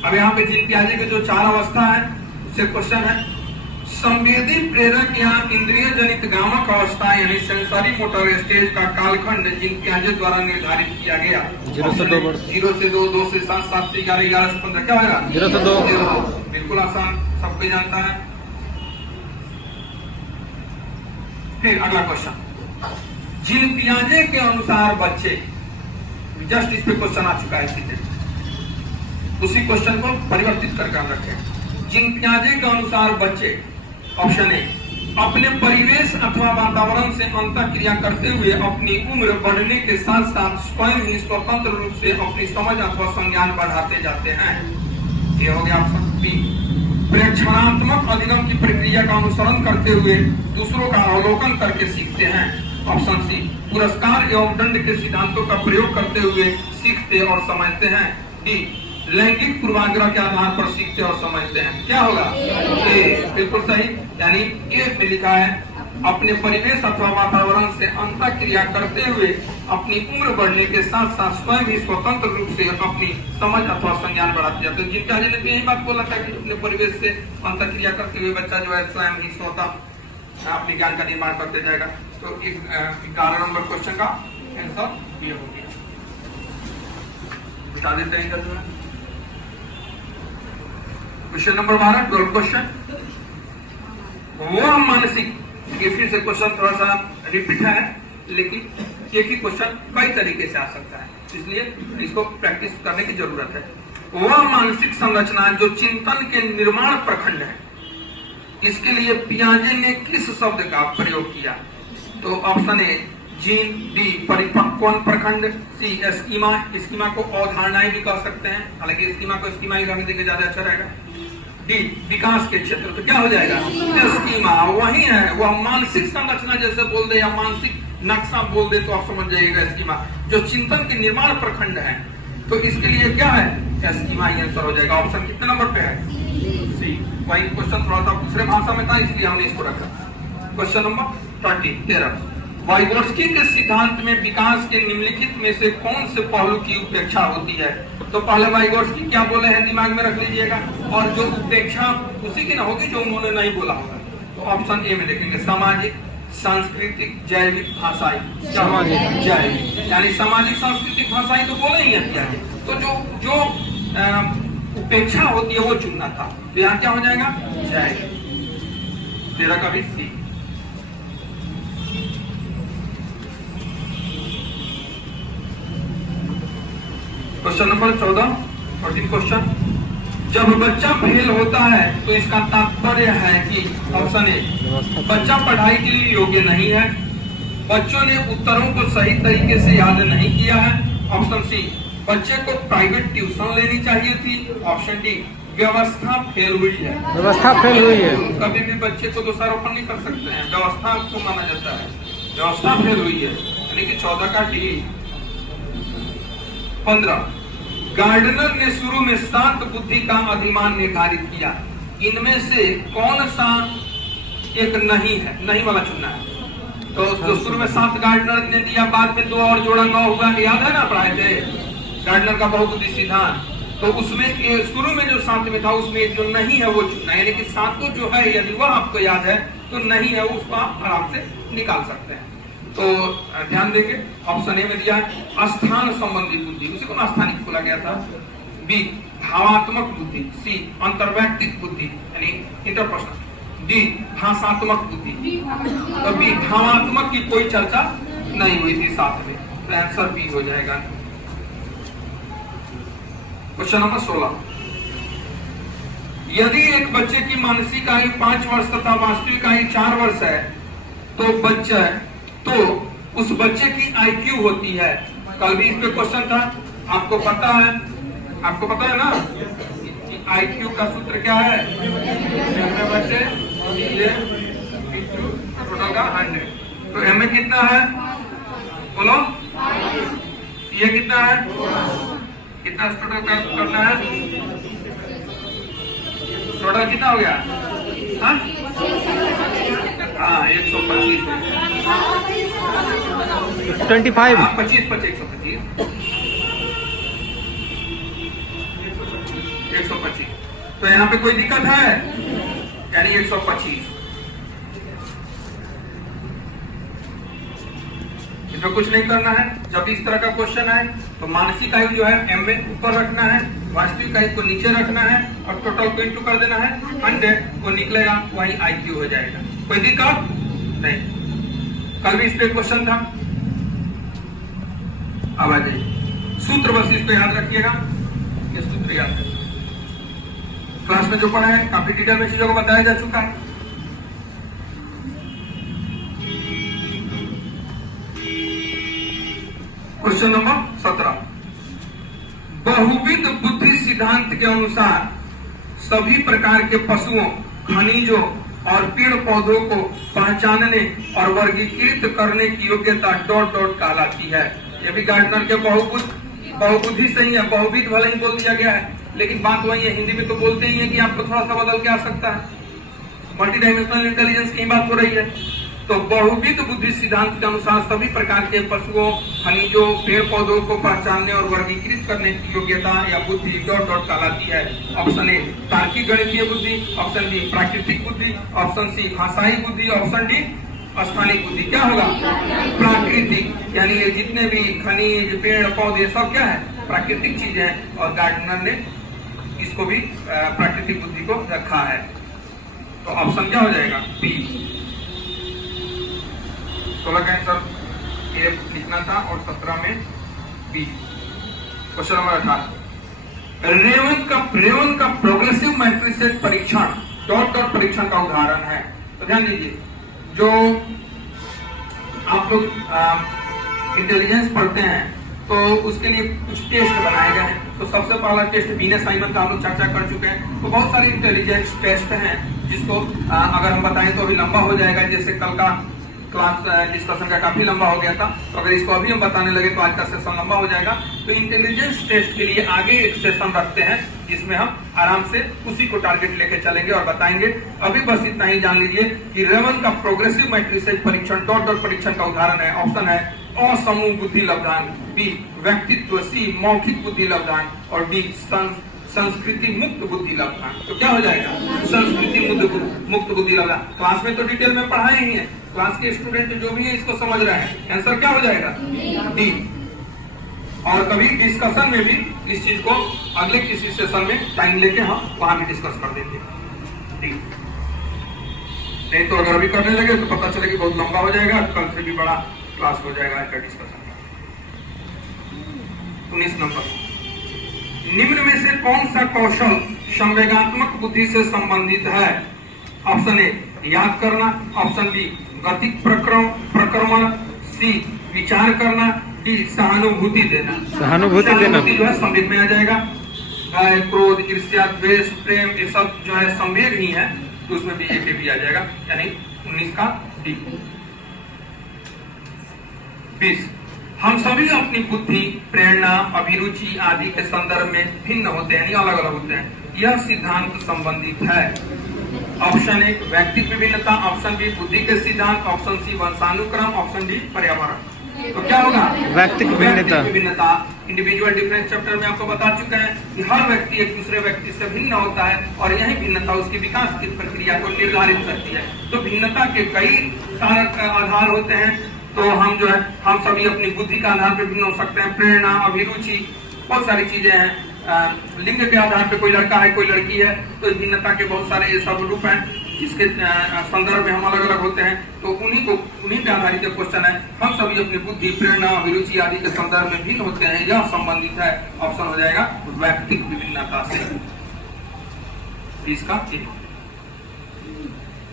अब यहाँ पे जीन पियाजे के जो 4 अवस्था है उससे क्वेश्चन है, संवेदी प्रेरक या इंद्रिय जनित गामक अवस्था यानी सेंसरी मोटर स्टेज का कालखंड जीन पियाजे द्वारा निर्धारित किया गया। 0 से 2 वर्ष, 0 से 2, 2 से 7, 7 से 11, 11 से 15। क्या होगा? 0 से 2। बिल्कुल आसान, सब कोई जानता है। फिर अगला क्वेश्चन, जीन पियाजे के अनुसार बच्चे, जस्ट इस पे क्वेश्चन आ चुका है सीधे, उसी क्वेश्चन को परिवर्तित करके हम रखें। जीन पियाजे के अनुसार बच्चे, ऑप्शन ए अपने परिवेश अथवा वातावरण से अंतःक्रिया करते हुए अपनी उम्र बढ़ने के साथ साथ स्वयं ही स्वतंत्र रूप से अपनी समझ अथवा संज्ञान बढ़ाते जाते हैं। ये हो गया ऑप्शन बी। प्रेक्षणात्मक अधिगम की प्रक्रिया का अनुसरण करते हुए दूसरों का अवलोकन करके सीखते हैं। ऑप्शन सी पुरस्कार एवं दंड के सिद्धांतों का प्रयोग करते हुए सीखते और समझते हैं। डी लैंगिक पूर्वाग्रह के आधार पर सीखते और समझते हैं। क्या होगा? ए बिल्कुल सही। यानी ए पे लिखा है अपने परिवेश अथवा वातावरण से अंतःक्रिया करते हुए अपनी उम्र बढ़ने के साथ साथ स्वयं ही स्वतंत्र रूप से अपनी समझ अथवा संज्ञान बढ़ाते जाते हैं। जिनका ने यही बात बोला था कि अपने परिवेश से अंतःक्रिया करते हुए बच्चा जो है स्वयं ही स्वतः अपने ज्ञान का निर्माण करते जाएगा। तो इस 11 नंबर क्वेश्चन का आंसर बी हो गया। बता देते हैं क्वेश्चन नंबर 12 12 क्वेश्चन, वह मानसिक, फिर से क्वेश्चन थोड़ा सा रिपीट है लेकिन एक ही क्वेश्चन कई तरीके से आ सकता है। इसलिए इसको प्रैक्टिस करने की जरूरत है। वह मानसिक संरचना जो चिंतन के निर्माण प्रखंड है, इसके लिए पियाजे ने किस शब्द का प्रयोग किया? तो ऑप्शन ए जीन, डी परिपक्वन प्रखंड, सी स्कीमा, स्कीमा को अवधारणाएं भी कह सकते हैं, हालांकि स्कीमा को स्कीमा ही रहने देंगे ज्यादा अच्छा रहेगा। डी विकास के क्षेत्र, तो क्या हो जाएगा? स्कीमा वही है, वह मानसिक संरचना जैसे बोल दे या मानसिक नक्शा बोल दे तो आप समझ जाइएगा स्कीमा, जो चिंतन के निर्माण प्रखंड है। तो इसके लिए क्या है? स्कीमा ही आंसर हो जाएगा। ऑप्शन कितने नंबर पे है? सी। वही क्वेश्चन थोड़ा सा दूसरे भाषा में था, इसलिए हमने इसको रखा। क्वेश्चन नंबर 13 वाइगोट्स्की के सिद्धांत में विकास के निम्नलिखित में से कौन से पहलू की उपेक्षा होती है? तो पहले वाइगोट्स्की क्या बोले हैं दिमाग में रख लीजिएगा, और जो उपेक्षा उसी की ना होगी जो उन्होंने नहीं बोला होगा। तो ऑप्शन ए में देखेंगे सामाजिक, सांस्कृतिक, जैविक, भाषाई। सामाजिक, जैविक यानी सामाजिक, सांस्कृतिक, भाषाई तो बोले ही है। तो जो उपेक्षा होती है वो चुनना था, तो यहाँ क्या हो जाएगा? जैविक। 13 का भी सी। क्वेश्चन नंबर 14 क्वेश्चन, जब बच्चा फेल होता है तो इसका तात्पर्य है कि ऑप्शन ए बच्चा पढ़ाई के लिए योग्य नहीं है, बच्चों ने उत्तरों को सही तरीके से याद नहीं किया है, ऑप्शन सी बच्चे को प्राइवेट ट्यूशन लेनी चाहिए थी, ऑप्शन डी व्यवस्था फेल हुई है। व्यवस्था फेल हुई है। कभी भी बच्चे को दोषारोपण नहीं कर सकते हैं, व्यवस्था को माना जाता है, व्यवस्था फेल हुई है, यानी कि 14 का डी। 15 गार्डनर ने शुरू में शांत बुद्धि का अधिमान निर्धारित किया, इनमें से कौन सा एक नहीं है? नहीं वाला चुनना है। तो जो शुरू में 7 गार्डनर ने दिया, बाद में 2 और जोड़ा 9 हुआ, याद है ना पढ़ाए थे गार्डनर का बहुबुद्धि सिद्धांत। तो उसमें शुरू में जो 7 में था उसमें जो नहीं है वो चुनना है, यानी कि 7 जो है यदि वह आपको याद है तो नहीं है उसको आप आराम से निकाल सकते हैं। तो ध्यान देंगे, ऑप्शन ए में दिया है स्थान संबंधी बुद्धि, उसी को स्थानिक बोला गया था। बी भावात्मक बुद्धि, सी अंतर्वैयक्तिक बुद्धि यानी इंटरपर्सनल, डी भाषात्मक बुद्धि। तो बी भावात्मक की कोई चर्चा नहीं हुई थी साथ में, तो आंसर बी हो जाएगा। क्वेश्चन नंबर 16 यदि एक बच्चे की मानसिक आयु 5 वर्ष तथा वास्तविक आयु 4 वर्ष है तो उस बच्चे की IQ होती है। कल भी इस पे क्वेश्चन था, आपको पता है ना IQ का सूत्र क्या है? बच्चे ये टोटल का 100, तो एम में कितना है बोलो? ये कितना है? कितना टोटल करना है? टोटल कितना हो गया? हाँ 125 25 125 तो यहाँ पे कोई दिक्कत है? यानी 125। इसमें कुछ नहीं करना है। जब इस तरह का क्वेश्चन है तो मानसिक आयु जो है एम में ऊपर रखना है, वास्तविक आयु को नीचे रखना है और टोटल को इंटू कर देना है, 100 वो निकलेगा, वही IQ हो जाएगा। कोई दिक्कत नहीं। कल भी इस पे क्वेश्चन था। अब आ जाइए, सूत्र बस इसको याद रखिएगा, ये सूत्र याद है। क्लास में जो पढ़ा है काफी डिटेल में चीजों को बताया जा चुका है। क्वेश्चन नंबर 17 बहुविध बुद्धि सिद्धांत के अनुसार सभी प्रकार के पशुओं, खनिजों और पेड़ पौधों को पहचानने और वर्गीकृत करने की योग्यता ... कहलाती है। ये भी गार्डनर के बहुबुद्धि सही है, बहुविध भले ही बोल दिया गया है, लेकिन बात वही है, हिंदी में तो बोलते ही है कि आपको थोड़ा सा बदल के आ सकता है। मल्टी डायमेंशनल इंटेलिजेंस की बात हो रही है। तो बहुविध बुद्धि सिद्धांत के अनुसार सभी प्रकार के पशुओं, खनिजों, पेड़ पौधों को पहचानने और वर्गीकृत करने की योग्यता या बुद्धि ... कहलाती है। ऑप्शन ए तार्किक गणितीय बुद्धि, ऑप्शन बी प्राकृतिक बुद्धि, ऑप्शन सी भाषाई बुद्धि, ऑप्शन डी स्थानिक बुद्धि। क्या होगा? प्राकृतिक, यानी ये जितने भी खनिज, पेड़ पौधे सब क्या है? प्राकृतिक चीजें हैं, और गार्डनर ने इसको भी प्राकृतिक बुद्धि को रखा है। तो ऑप्शन क्या हो जाएगा? बी। 16 का आंसर ए लिखना था और 17 में बी। क्वेश्चन नंबर 18, रेवन का प्रोग्रेसिव मैट्रिसेस परीक्षण डॉट डॉट परीक्षण का उदाहरण है। तो ध्यान दीजिए, जो आप लोग इंटेलिजेंस पढ़ते हैं तो उसके लिए कुछ टेस्ट बनाए गए हैं। तो सबसे पहला टेस्ट वीनस साइमन का हम लोग चर्चा कर चुके हैं। तो बहुत सारे इंटेलिजेंस टेस्ट हैं जिसको अगर हम बताएं तो अभी लंबा हो जाएगा, जैसे कल का क्लास डिस्कशन का काफी लंबा हो गया था। तो अगर इसको अभी हम बताने लगे तो आज का सेशन लंबा हो जाएगा। तो इंटेलिजेंस टेस्ट के लिए आगे एक सेशन रखते हैं जिसमें हम आराम से उसी को टारगेट लेके चलेंगे और बताएंगे। अभी बस इतना ही जान लीजिए कि रेवन का प्रोग्रेसिव मैट्रिसेस परीक्षण डॉट डॉट परीक्षण का उदाहरण है। ऑप्शन है असमूह बुद्धि लब्धांक, बी व्यक्तित्व, सी मौखिक बुद्धि लब्धांक और डी संस्कृति मुक्त बुद्धि लब्धांक। तो क्या हो जाएगा? संस्कृति मुक्त बुद्धि लब्धांक। क्लास में तो डिटेल में पढ़ाए ही है, क्लास के स्टूडेंट जो भी है इसको समझ रहे हैं। आंसर क्या हो जाएगा? डी। और कभी डिस्कशन में भी इस चीज को अगले किसी सेशन में टाइम लेके हम वहां भी डिस्कस कर देंगे। डी। नहीं तो अगर अभी करने लगे तो पता चलेगा बहुत लंबा हो जाएगा, कल से भी बड़ा क्लास हो जाएगा आज का डिस्कशन। 19 नंबर, निम्न में से कौन सा कौशल संवेगात्मक बुद्धि से संबंधित है? ऑप्शन ए याद करना, ऑप्शन बी गतिक प्रक्रमण, सी विचार करना, डी सहानुभूति देना। सहानुभूति देना जो है संवेग में आ जाएगा। क्रोध, ईर्ष्या, द्वेष, प्रेम ये सब जो है संवेग ही है, तो उसमें भी एक भी आ जाएगा, यानी 19 का डी। 20, हम सभी अपनी बुद्धि, प्रेरणा, अभिरुचि आदि के संदर्भ में भिन्न होते हैं, अलग अलग होते हैं। यह सिद्धांत संबंधित है। ऑप्शन ए व्यक्तित्व विभिन्नता, ऑप्शन बी बुद्धि के सिद्धांत, ऑप्शन सी वंशानुक्रम, ऑप्शन डी पर्यावरण। तो क्या होगा? व्यक्तित्व विभिन्नता। इंडिविजुअल डिफरेंस चैप्टर में आपको बता चुके हैं कि हर व्यक्ति एक दूसरे व्यक्ति से भिन्न होता है और यही भिन्नता उसकी विकास की प्रक्रिया को निर्धारित करती है। तो भिन्नता के कई कारक आधार होते हैं। तो हम जो है हम सभी अपनी बुद्धि का आधार पर भिन्न हो सकते हैं, प्रेरणा, अभिरुचि, बहुत सारी चीजें हैं। लिंग के आधार पे कोई लड़का है कोई लड़की है, तो भिन्नता के बहुत सारे ये सब रूप हैं जिसके संदर्भ में हम अलग अलग होते हैं। तो उन्हीं पे आधारित क्वेश्चन है। हम सभी अपनी बुद्धि, प्रेरणा, अभिरुचि आदि के संदर्भ में भिन्न होते हैं, यह संबंधित है। ऑप्शन हो जाएगा व्यक्तिक विभिन्नता से। 20 का ए।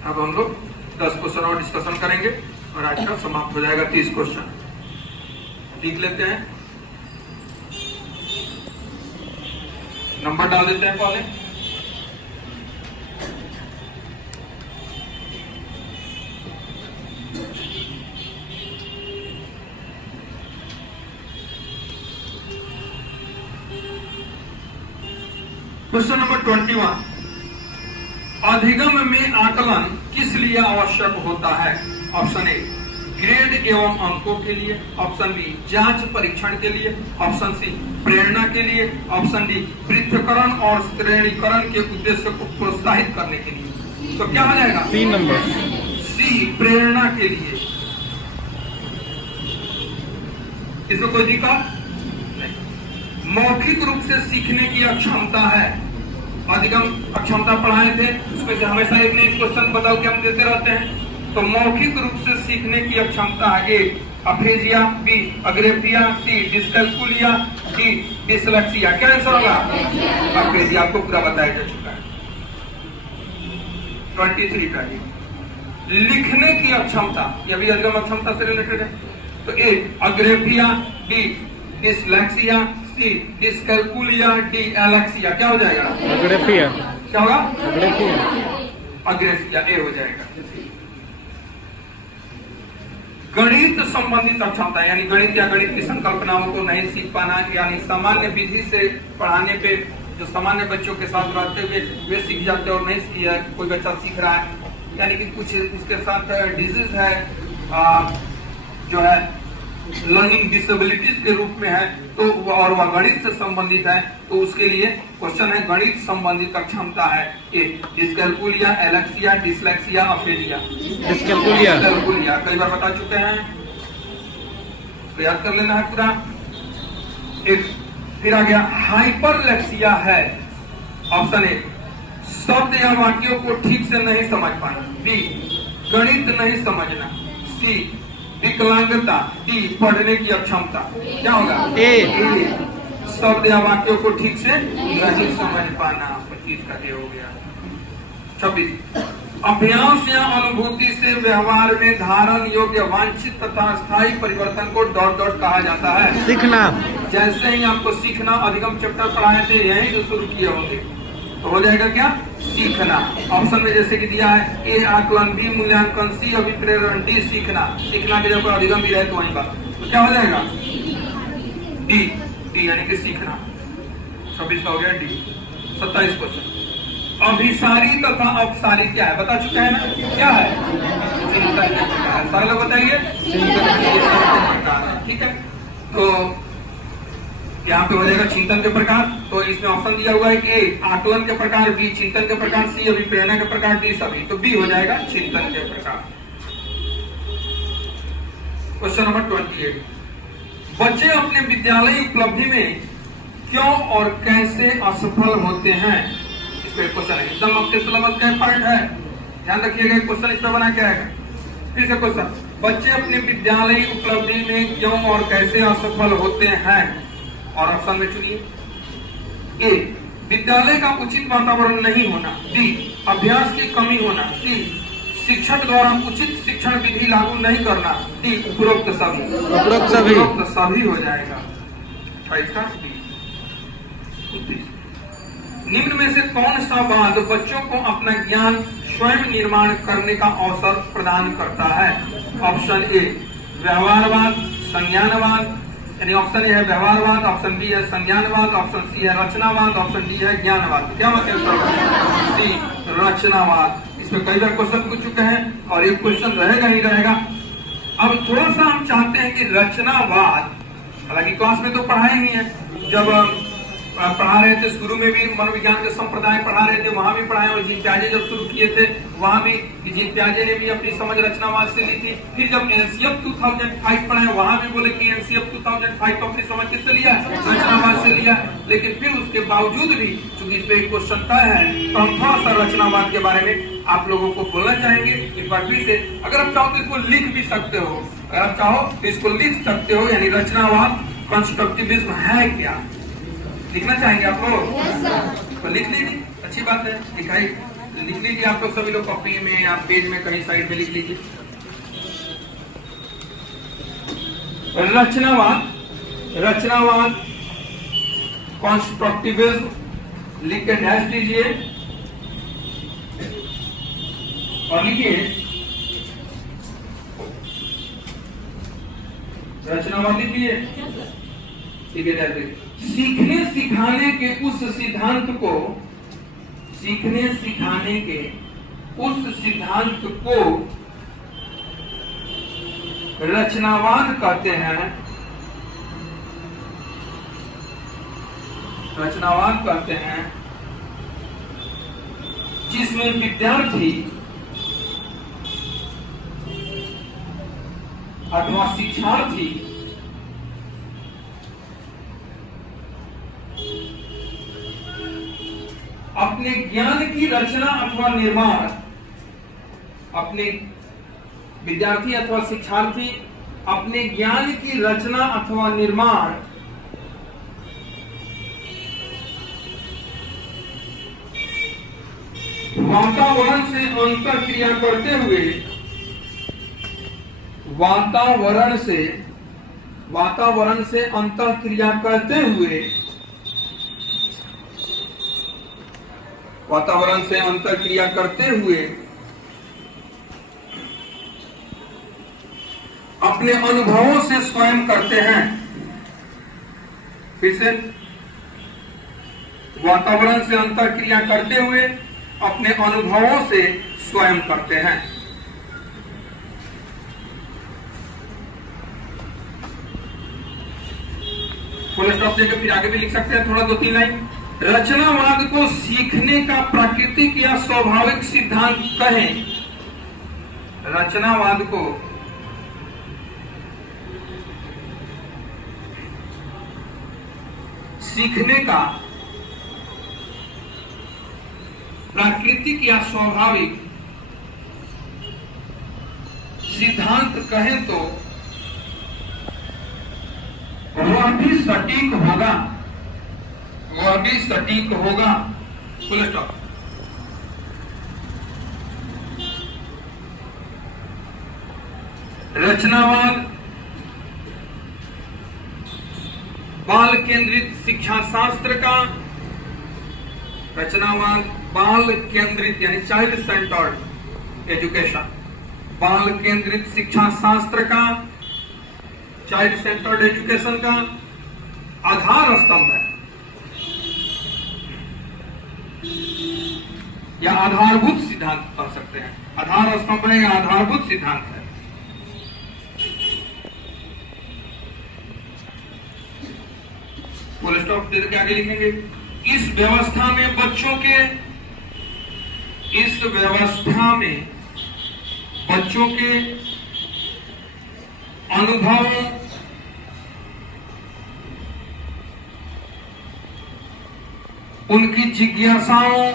अब हम लोग 10 क्वेश्चन और डिस्कशन करेंगे और आज का समाप्त हो जाएगा 30 क्वेश्चन। लिख लेते हैं, नंबर डाल देते हैं पहले। क्वेश्चन नंबर 21, अधिगम में आकलन किस लिए आवश्यक होता है? ऑप्शन ए ग्रेड एवं अंकों के लिए, ऑप्शन बी जांच परीक्षण के लिए, ऑप्शन सी प्रेरणा के लिए, ऑप्शन डी पृथक्करण और श्रेणीकरण के उद्देश्य को प्रोत्साहित करने के लिए। तो क्या हो जाएगा? 3 नंबर सी प्रेरणा के लिए। इसमें कोई दिक्कत नहीं। मौखिक रूप से सीखने की अक्षमता है। अधिगम अक्षमता पढ़ाए थे, उसमें से हमेशा एक नई क्वेश्चन बताओ कि हम देते रहते हैं। तो मौखिक रूप से सीखने की अक्षमता है। ए अफेजिया, बी अग्रेपिया, सी डिस्कैल्कुलिया, डी डिसलेक्सिया। क्या आंसर होगा? अफेजिया। आपको पूरा बताया जा चुका है। 23 का लिखने की अक्षमता, यह भी अधिगम अक्षमता से रिलेटेड है। तो ए अग्रेपिया, बी डिसलेक्सिया, सी डिस्कैल्कुलिया, डी एलेक्सिया। क्या हो जाएगा? अग्रेपिया। क्या होगा? अग्रेपिया। अग्रेपिया ए हो जाएगा। गणित संबंधित अक्षमता, यानी गणित या गणित की संकल्पनाओं को नहीं सीख पाना, यानी सामान्य विधि से पढ़ाने पे जो सामान्य बच्चों के साथ रहते हुए वे सीख जाते और नहीं सीख, कोई बच्चा सीख रहा है, यानी कि कुछ उसके साथ डिजीज है जो है लर्निंग डिसेबिलिटीज के रूप में है, तो और वह गणित से संबंधित है, तो उसके लिए क्वेश्चन है गणित संबंधित अक्षमता है। ए dyscalculia, Alexia, dyslexia, aphasia. Dyscalculia कई बार बता चुके हैं, तो याद कर लेना है पूरा। एक फिर आ गया हाइपरलेक्सिया है। ऑप्शन ए शब्द या वाक्यों को ठीक से नहीं समझ पाना, बी गणित नहीं समझना, सी विकलांगता, डी पढ़ने की अक्षमता। क्या होगा? ए शब्द या वाक्यों को ठीक से नहीं समझ पाना। 25 का ये हो गया। 26 अभ्यास या अनुभूति से व्यवहार में धारण योग्य वांछित तथा स्थायी परिवर्तन को डॉट डॉट कहा जाता है। सीखना। जैसे ही आपको सीखना अधिगम चैप्टर पढ़ाए थे, यही जो शुरू किए होंगे, तो हो जाएगा क्या? सीखना। ऑप्शन में जैसे कि दिया है ए आकलन, बी मूल्यांकन, सी अभिप्रेरण, डी सीखना। सीखना के जब अधिगम भी रहे तो वही बात, तो क्या हो जाएगा? डी। डी यानी कि सीखना। 26 का हो गया डी। 27 क्वेश्चन अभिसारी तथा अपसारी क्या है? बता चुके हैं ना क्या है? चिंतन के प्रकार। सारे लोग बताइए। चिंतन के प्रकार है, ठीक है। तो यहाँ पे हो जाएगा चिंतन के प्रकार। तो इसमें ऑप्शन दिया हुआ है कि ए आकलन के प्रकार, बी चिंतन के प्रकार, सी अभिप्रेरणा के प्रकार, डी सभी। तो बी हो जाएगा चिंतन के प्रकार। क्वेश्चन नंबर 28 बच्चे अपने विद्यालय उपलब्धि में क्यों और कैसे असफल होते हैं? इस पे क्वेश्चन है, एकदम आपके सिलेबस का पार्ट है, ध्यान रखिएगा। क्वेश्चन इस पे बना क्या है? फिर से क्वेश्चन, बच्चे अपने विद्यालय उपलब्धि में क्यों और कैसे असफल होते हैं? और ऑप्शन में चुनिए। ए विद्यालय का उचित वातावरण नहीं होना, बी अभ्यास की कमी होना, सी शिक्षक द्वारा उचित शिक्षण विधि लागू नहीं करना, डी उपरोक्त सभी। उपरोक्त सभी हो जाएगा। 28 निम्न में से कौन सा वाद बच्चों को अपना ज्ञान स्वयं निर्माण करने का अवसर प्रदान करता है? ऑप्शन ए व्यवहारवाद, संज्ञानवाद, यानी ऑप्शन ए है व्यवहारवाद, ऑप्शन बी है संज्ञानवाद, ऑप्शन सी है रचनावाद, ऑप्शन डी है ज्ञानवाद। क्या मतलब? सी रचनावाद। इसमें कई बार क्वेश्चन पूछ चुके हैं और एक क्वेश्चन रहेगा ही रहेगा। अब थोड़ा सा हम चाहते हैं कि रचनावाद, हालांकि क्लास में तो पढ़ाए ही है, जब पढ़ा रहे थे शुरू में भी मनोविज्ञान के संप्रदाय पढ़ा रहे थे, वहां भी पढ़ाए, और जीन प्याजे जब शुरू किए थे वहां भी जीन प्याजे ने भी अपनी समझ रचनावाद से ली थी। फिर जब एनसीएफ 2005 पढ़ाए वहां भी बोले कि एनसीएफ 2005 अपनी समझ किससे लिया? रचनावाद से लिया। लेकिन फिर उसके बावजूद भी चूंकि इस पे एक क्वेश्चन तय है, तो हम थोड़ा सा रचनावाद के बारे में आप लोगों को बोलना चाहेंगे एक बार फिर से। अगर आप चाहो तो इसको लिख भी सकते हो, अगर आप चाहो तो इसको लिख सकते हो, यानी रचनावाद कंस्ट्रक्टिविज्म है क्या? लिखना चाहेंगे आप लोग? तो लिख लीजिए, अच्छी बात है, लिखाई लिख लीजिए आप लोग सभी लोग, कॉपी में या पेज में कहीं साइड में लिख लीजिए। रचनावाद कंस्ट्रक्टिविज्म लिख के डैश दीजिए और लिखिए रचनावाद लिखिए, ठीक है। सीखने सिखाने के उस सिद्धांत को, सीखने सिखाने के उस सिद्धांत को रचनावाद कहते हैं। रचनावाद कहते हैं जिसमें विद्यार्थी अथवा शिक्षार्थी अपने ज्ञान की रचना अथवा निर्माण, अपने विद्यार्थी अथवा शिक्षार्थी अपने ज्ञान की रचना अथवा निर्माण वातावरण से अंतःक्रिया करते हुए, वातावरण से अंतःक्रिया करते हुए, वातावरण से अंतःक्रिया करते हुए अपने अनुभवों से स्वयं करते हैं। फिर से, वातावरण से अंतःक्रिया करते हुए अपने अनुभवों से स्वयं करते हैं। फुल स्टॉप देकर फिर आगे भी लिख सकते हैं, थोड़ा 2-3 लाइन। रचनावाद को सीखने का प्राकृतिक या स्वाभाविक सिद्धांत कहें। रचनावाद को सीखने का प्राकृतिक या स्वाभाविक सिद्धांत कहें तो वह भी सटीक होगा। वह भी सटीक होगा। Full stop. रचनावाद बाल केंद्रित शिक्षा शास्त्र का, रचनावाद बाल केंद्रित यानी चाइल्ड सेंटर्ड एजुकेशन, बाल केंद्रित शिक्षा शास्त्र का, चाइल्ड सेंटर्ड एजुकेशन का आधार स्तंभ है या आधारभूत सिद्धांत कह सकते हैं। आधार स्तंभ है या आधारभूत सिद्धांत है। फुल स्टॉप दे के आगे लिखेंगे, इस व्यवस्था में बच्चों के, इस व्यवस्था में बच्चों के अनुभवों, उनकी जिज्ञासाओं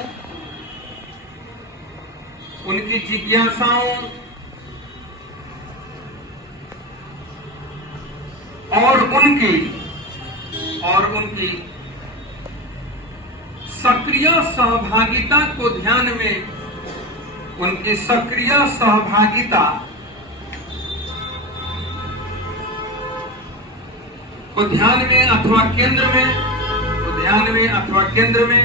और उनकी सक्रिय सहभागिता को ध्यान में, उनकी सक्रिय सहभागिता को ध्यान में अथवा केंद्र में,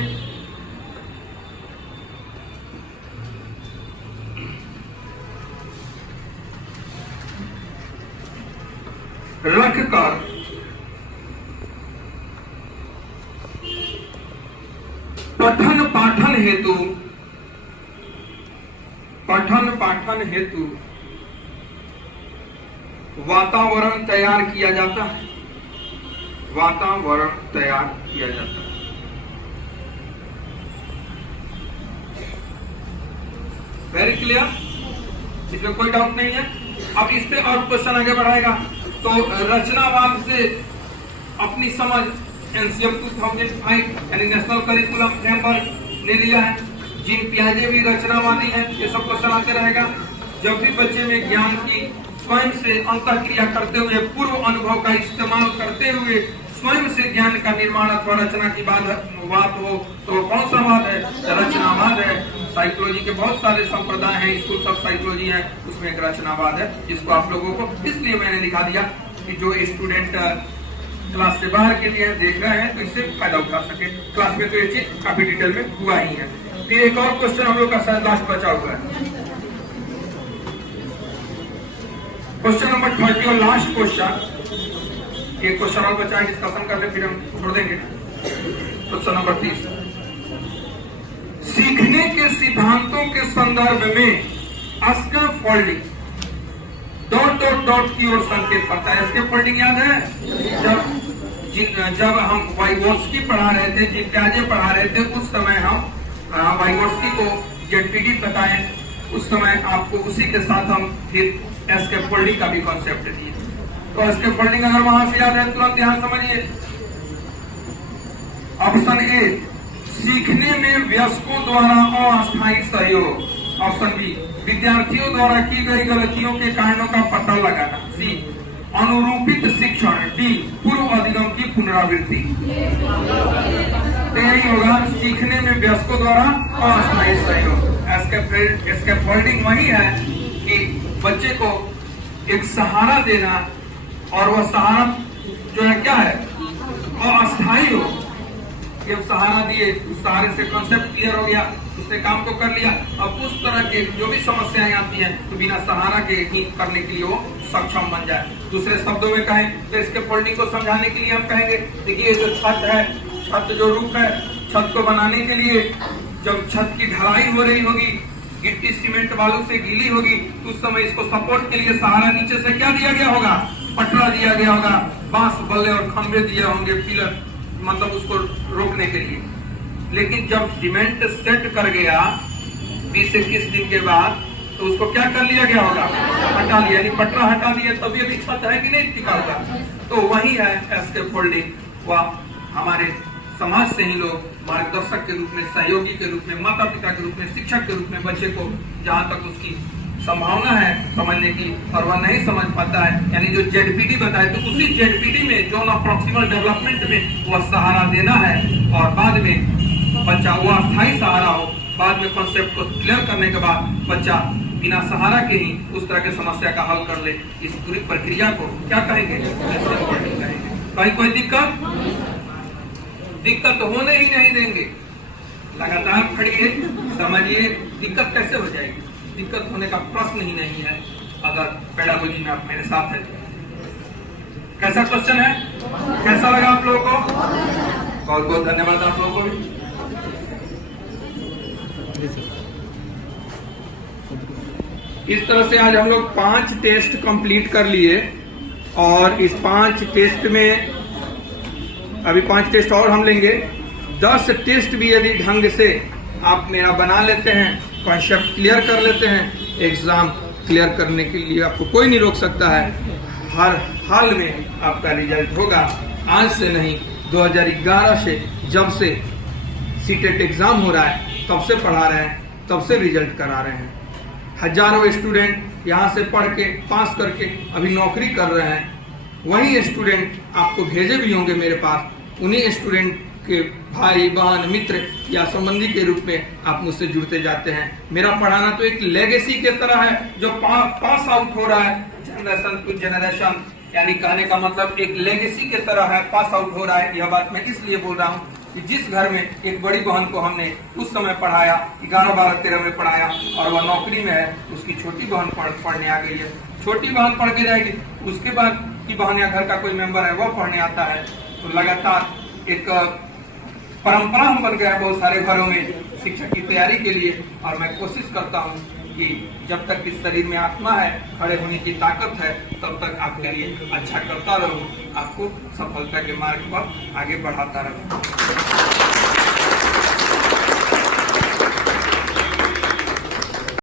रखकर पठन पाठन हेतु वातावरण तैयार किया जाता है। वेरी क्लियर, इसमें कोई डाउट नहीं है। अब इस पे और क्वेश्चन आगे बढ़ाएगा तो रचनावाद से अपनी समझ एनसीएम 2005 यानी नेशनल करिकुलम फ्रेमवर्क ने लिया है। जिन पियाजे भी रचनावादी हैं, ये सब क्वेश्चन आते रहेगा। जब भी बच्चे में ज्ञान की स्वयं से अंतःक्रिया करते हुए, पूर्व अनुभव का इस्तेमाल करते हुए स्वयं से ज्ञान का निर्माण अथवा रचना की बात हो तो कौन सा वाद है? रचनावाद है। साइकोलॉजी के बहुत सारे संप्रदाय हैं, स्कूल ऑफ साइकोलॉजी है, उसमें एक रचनावाद है, जिसको आप लोगों को इसलिए मैंने दिखा दिया कि जो स्टूडेंट क्लास से बाहर के लिए देख रहे हैं तो इससे फायदा उठा सके। क्लास में तो ये चीज काफी डिटेल में हुआ ही है। फिर एक और क्वेश्चन हम लोग का शायद लास्ट बचा हुआ है, क्वेश्चन नंबर 30 और लास्ट क्वेश्चन। एक क्वेश्चन और बचा है, डिस्कशन करके फिर हम छोड़ देंगे। क्वेश्चन नंबर 30, सीखने के सिद्धांतों के संदर्भ में स्कैफोल्डिंग डॉट की ओर संकेत करता है। स्कैफोल्डिंग याद है? जब हम वाइगोत्स्की पढ़ा रहे थे, जिन पियाजे पढ़ा रहे थे, उस समय हम वाइगोत्स्की को जेडपीडी बताएं, उस समय आपको उसी के साथ हम फिर स्कैफोल्डिंग का भी कॉन्सेप्ट दिए। तो स्कैफोल्डिंग अगर वहां से याद है तुरंत ध्यान समझिए। ऑप्शन ए, सीखने में वयस्कों द्वारा अस्थायी सहयोग। ऑप्शन बी, विद्यार्थियों द्वारा की गई गलतियों के कारणों का पता लगाना। सी, अनुरूपित शिक्षण। डी, पूर्व अधिगम की पुनरावृत्ति। तो यही होगा, सीखने में वयस्कों द्वारा अस्थायी सहयोग। स्कैफोल्डिंग वही है कि बच्चे को एक सहारा देना, और वह सहारा जो है क्या है? अस्थायी हो। जब सहारा दिए, उस सहारे से कॉन्सेप्ट क्लियर हो गया, उसने काम को कर लिया। अब उस तरह के जो भी समस्याएं आती हैं तो बिना सहारा के ही करने के लिए वो सक्षम बन जाए। दूसरे शब्दों में कहें तो इसके फोल्डिंग को समझाने के लिए हम कहेंगे, देखिए जो छत है, छत जो रूप है, छत को बनाने के लिए जब छत की ढलाई हो रही होगी, गिट्टी सीमेंट बालू से गीली होगी, तो उस समय इसको सपोर्ट के लिए सहारा नीचे से क्या दिया गया होगा? पटरा दिया गया होगा, बांस बल्ले और खंभे दिए होंगे, पिलर, मतलब उसको रोकने के लिए। लेकिन जब सीमेंट सेट कर गया 20 से 21 दिन के बाद, तो उसको क्या कर लिया गया होगा? हटा लिया, यानी पटरा हटा दिया, तभी अभी छत है कि नहीं टिका हुआ। तो वही है स्कैफोल्डिंग। वह हमारे समाज से ही लोग मार्गदर्शक के रूप में, सहयोगी के रूप में, माता पिता के रूप में, शिक्षक के रूप में बच्चे को जहाँ तक उसकी संभावना है समझने की और वह नहीं समझ पाता है, यानी जो जेडपीटी बताए तो उसी जेडपीटी में जोन ऑफ प्रॉक्सिमल डेवलपमेंट में वह सहारा देना है और बाद में बच्चा वह अस्थायी सहारा हो, बाद में कॉन्सेप्ट को क्लियर करने के बाद बच्चा बिना सहारा के ही उस तरह के समस्या का हल कर ले। इस पूरी प्रक्रिया को क्या कहेंगे? कहीं कोई दिक्कत होने ही नहीं देंगे, लगातार खड़िए, समझिए दिक्कत कैसे हो जाएगी। दिक्कत होने का प्रश्न ही नहीं है अगर पेडागोजी में आप मेरे साथ हैं। कैसा क्वेश्चन है? कैसा लगा आप लोगों को? बहुत बहुत धन्यवाद आप लोगों को भी। इस तरह से आज हम लोग 5 टेस्ट कंप्लीट कर लिए और इस 5 टेस्ट में अभी 5 टेस्ट और हम लेंगे। 10 टेस्ट भी यदि ढंग से आप मेरा बना लेते हैं, कॉन्सेप्ट क्लियर कर लेते हैं, एग्जाम क्लियर करने के लिए आपको कोई नहीं रोक सकता है। हर हाल में आपका रिजल्ट होगा। आज से नहीं, 2011 से जब से सीटेट एग्जाम हो रहा है तब से पढ़ा रहे हैं, तब से रिजल्ट करा रहे हैं। हजारों स्टूडेंट यहाँ से पढ़ के पास करके अभी नौकरी कर रहे हैं। वही स्टूडेंट आपको भेजे भी होंगे मेरे पास, उन्हीं स्टूडेंट के भाई बहन मित्र या संबंधी के रूप में आप मुझसे जुड़ते जाते हैं। मेरा पढ़ाना तो एक लेगेसी के तरह है जो पास आउट हो रहा है जनरेशन टू जनरेशन, यानी कहने का मतलब एक लेगेसी के तरह है, पास आउट हो रहा है। यह बात मैं इसलिए बोल रहा हूँ कि जिस घर में एक बड़ी बहन को हमने उस समय पढ़ाया, 11, 12, 13 में पढ़ाया और वह नौकरी में है, उसकी छोटी बहन पढ़ने आ गई है। छोटी बहन पढ़ के जाएगी, उसके बाद की बहन या घर का कोई मेंबर है वह पढ़ने आता है। तो लगातार एक परंपरा हम बन गया है बहुत सारे घरों में शिक्षा की तैयारी के लिए। और मैं कोशिश करता हूँ कि जब तक इस शरीर में आत्मा है, खड़े होने की ताकत है, तब तक आपके लिए अच्छा करता रहूं, आपको सफलता के मार्ग पर आगे बढ़ाता रहूं।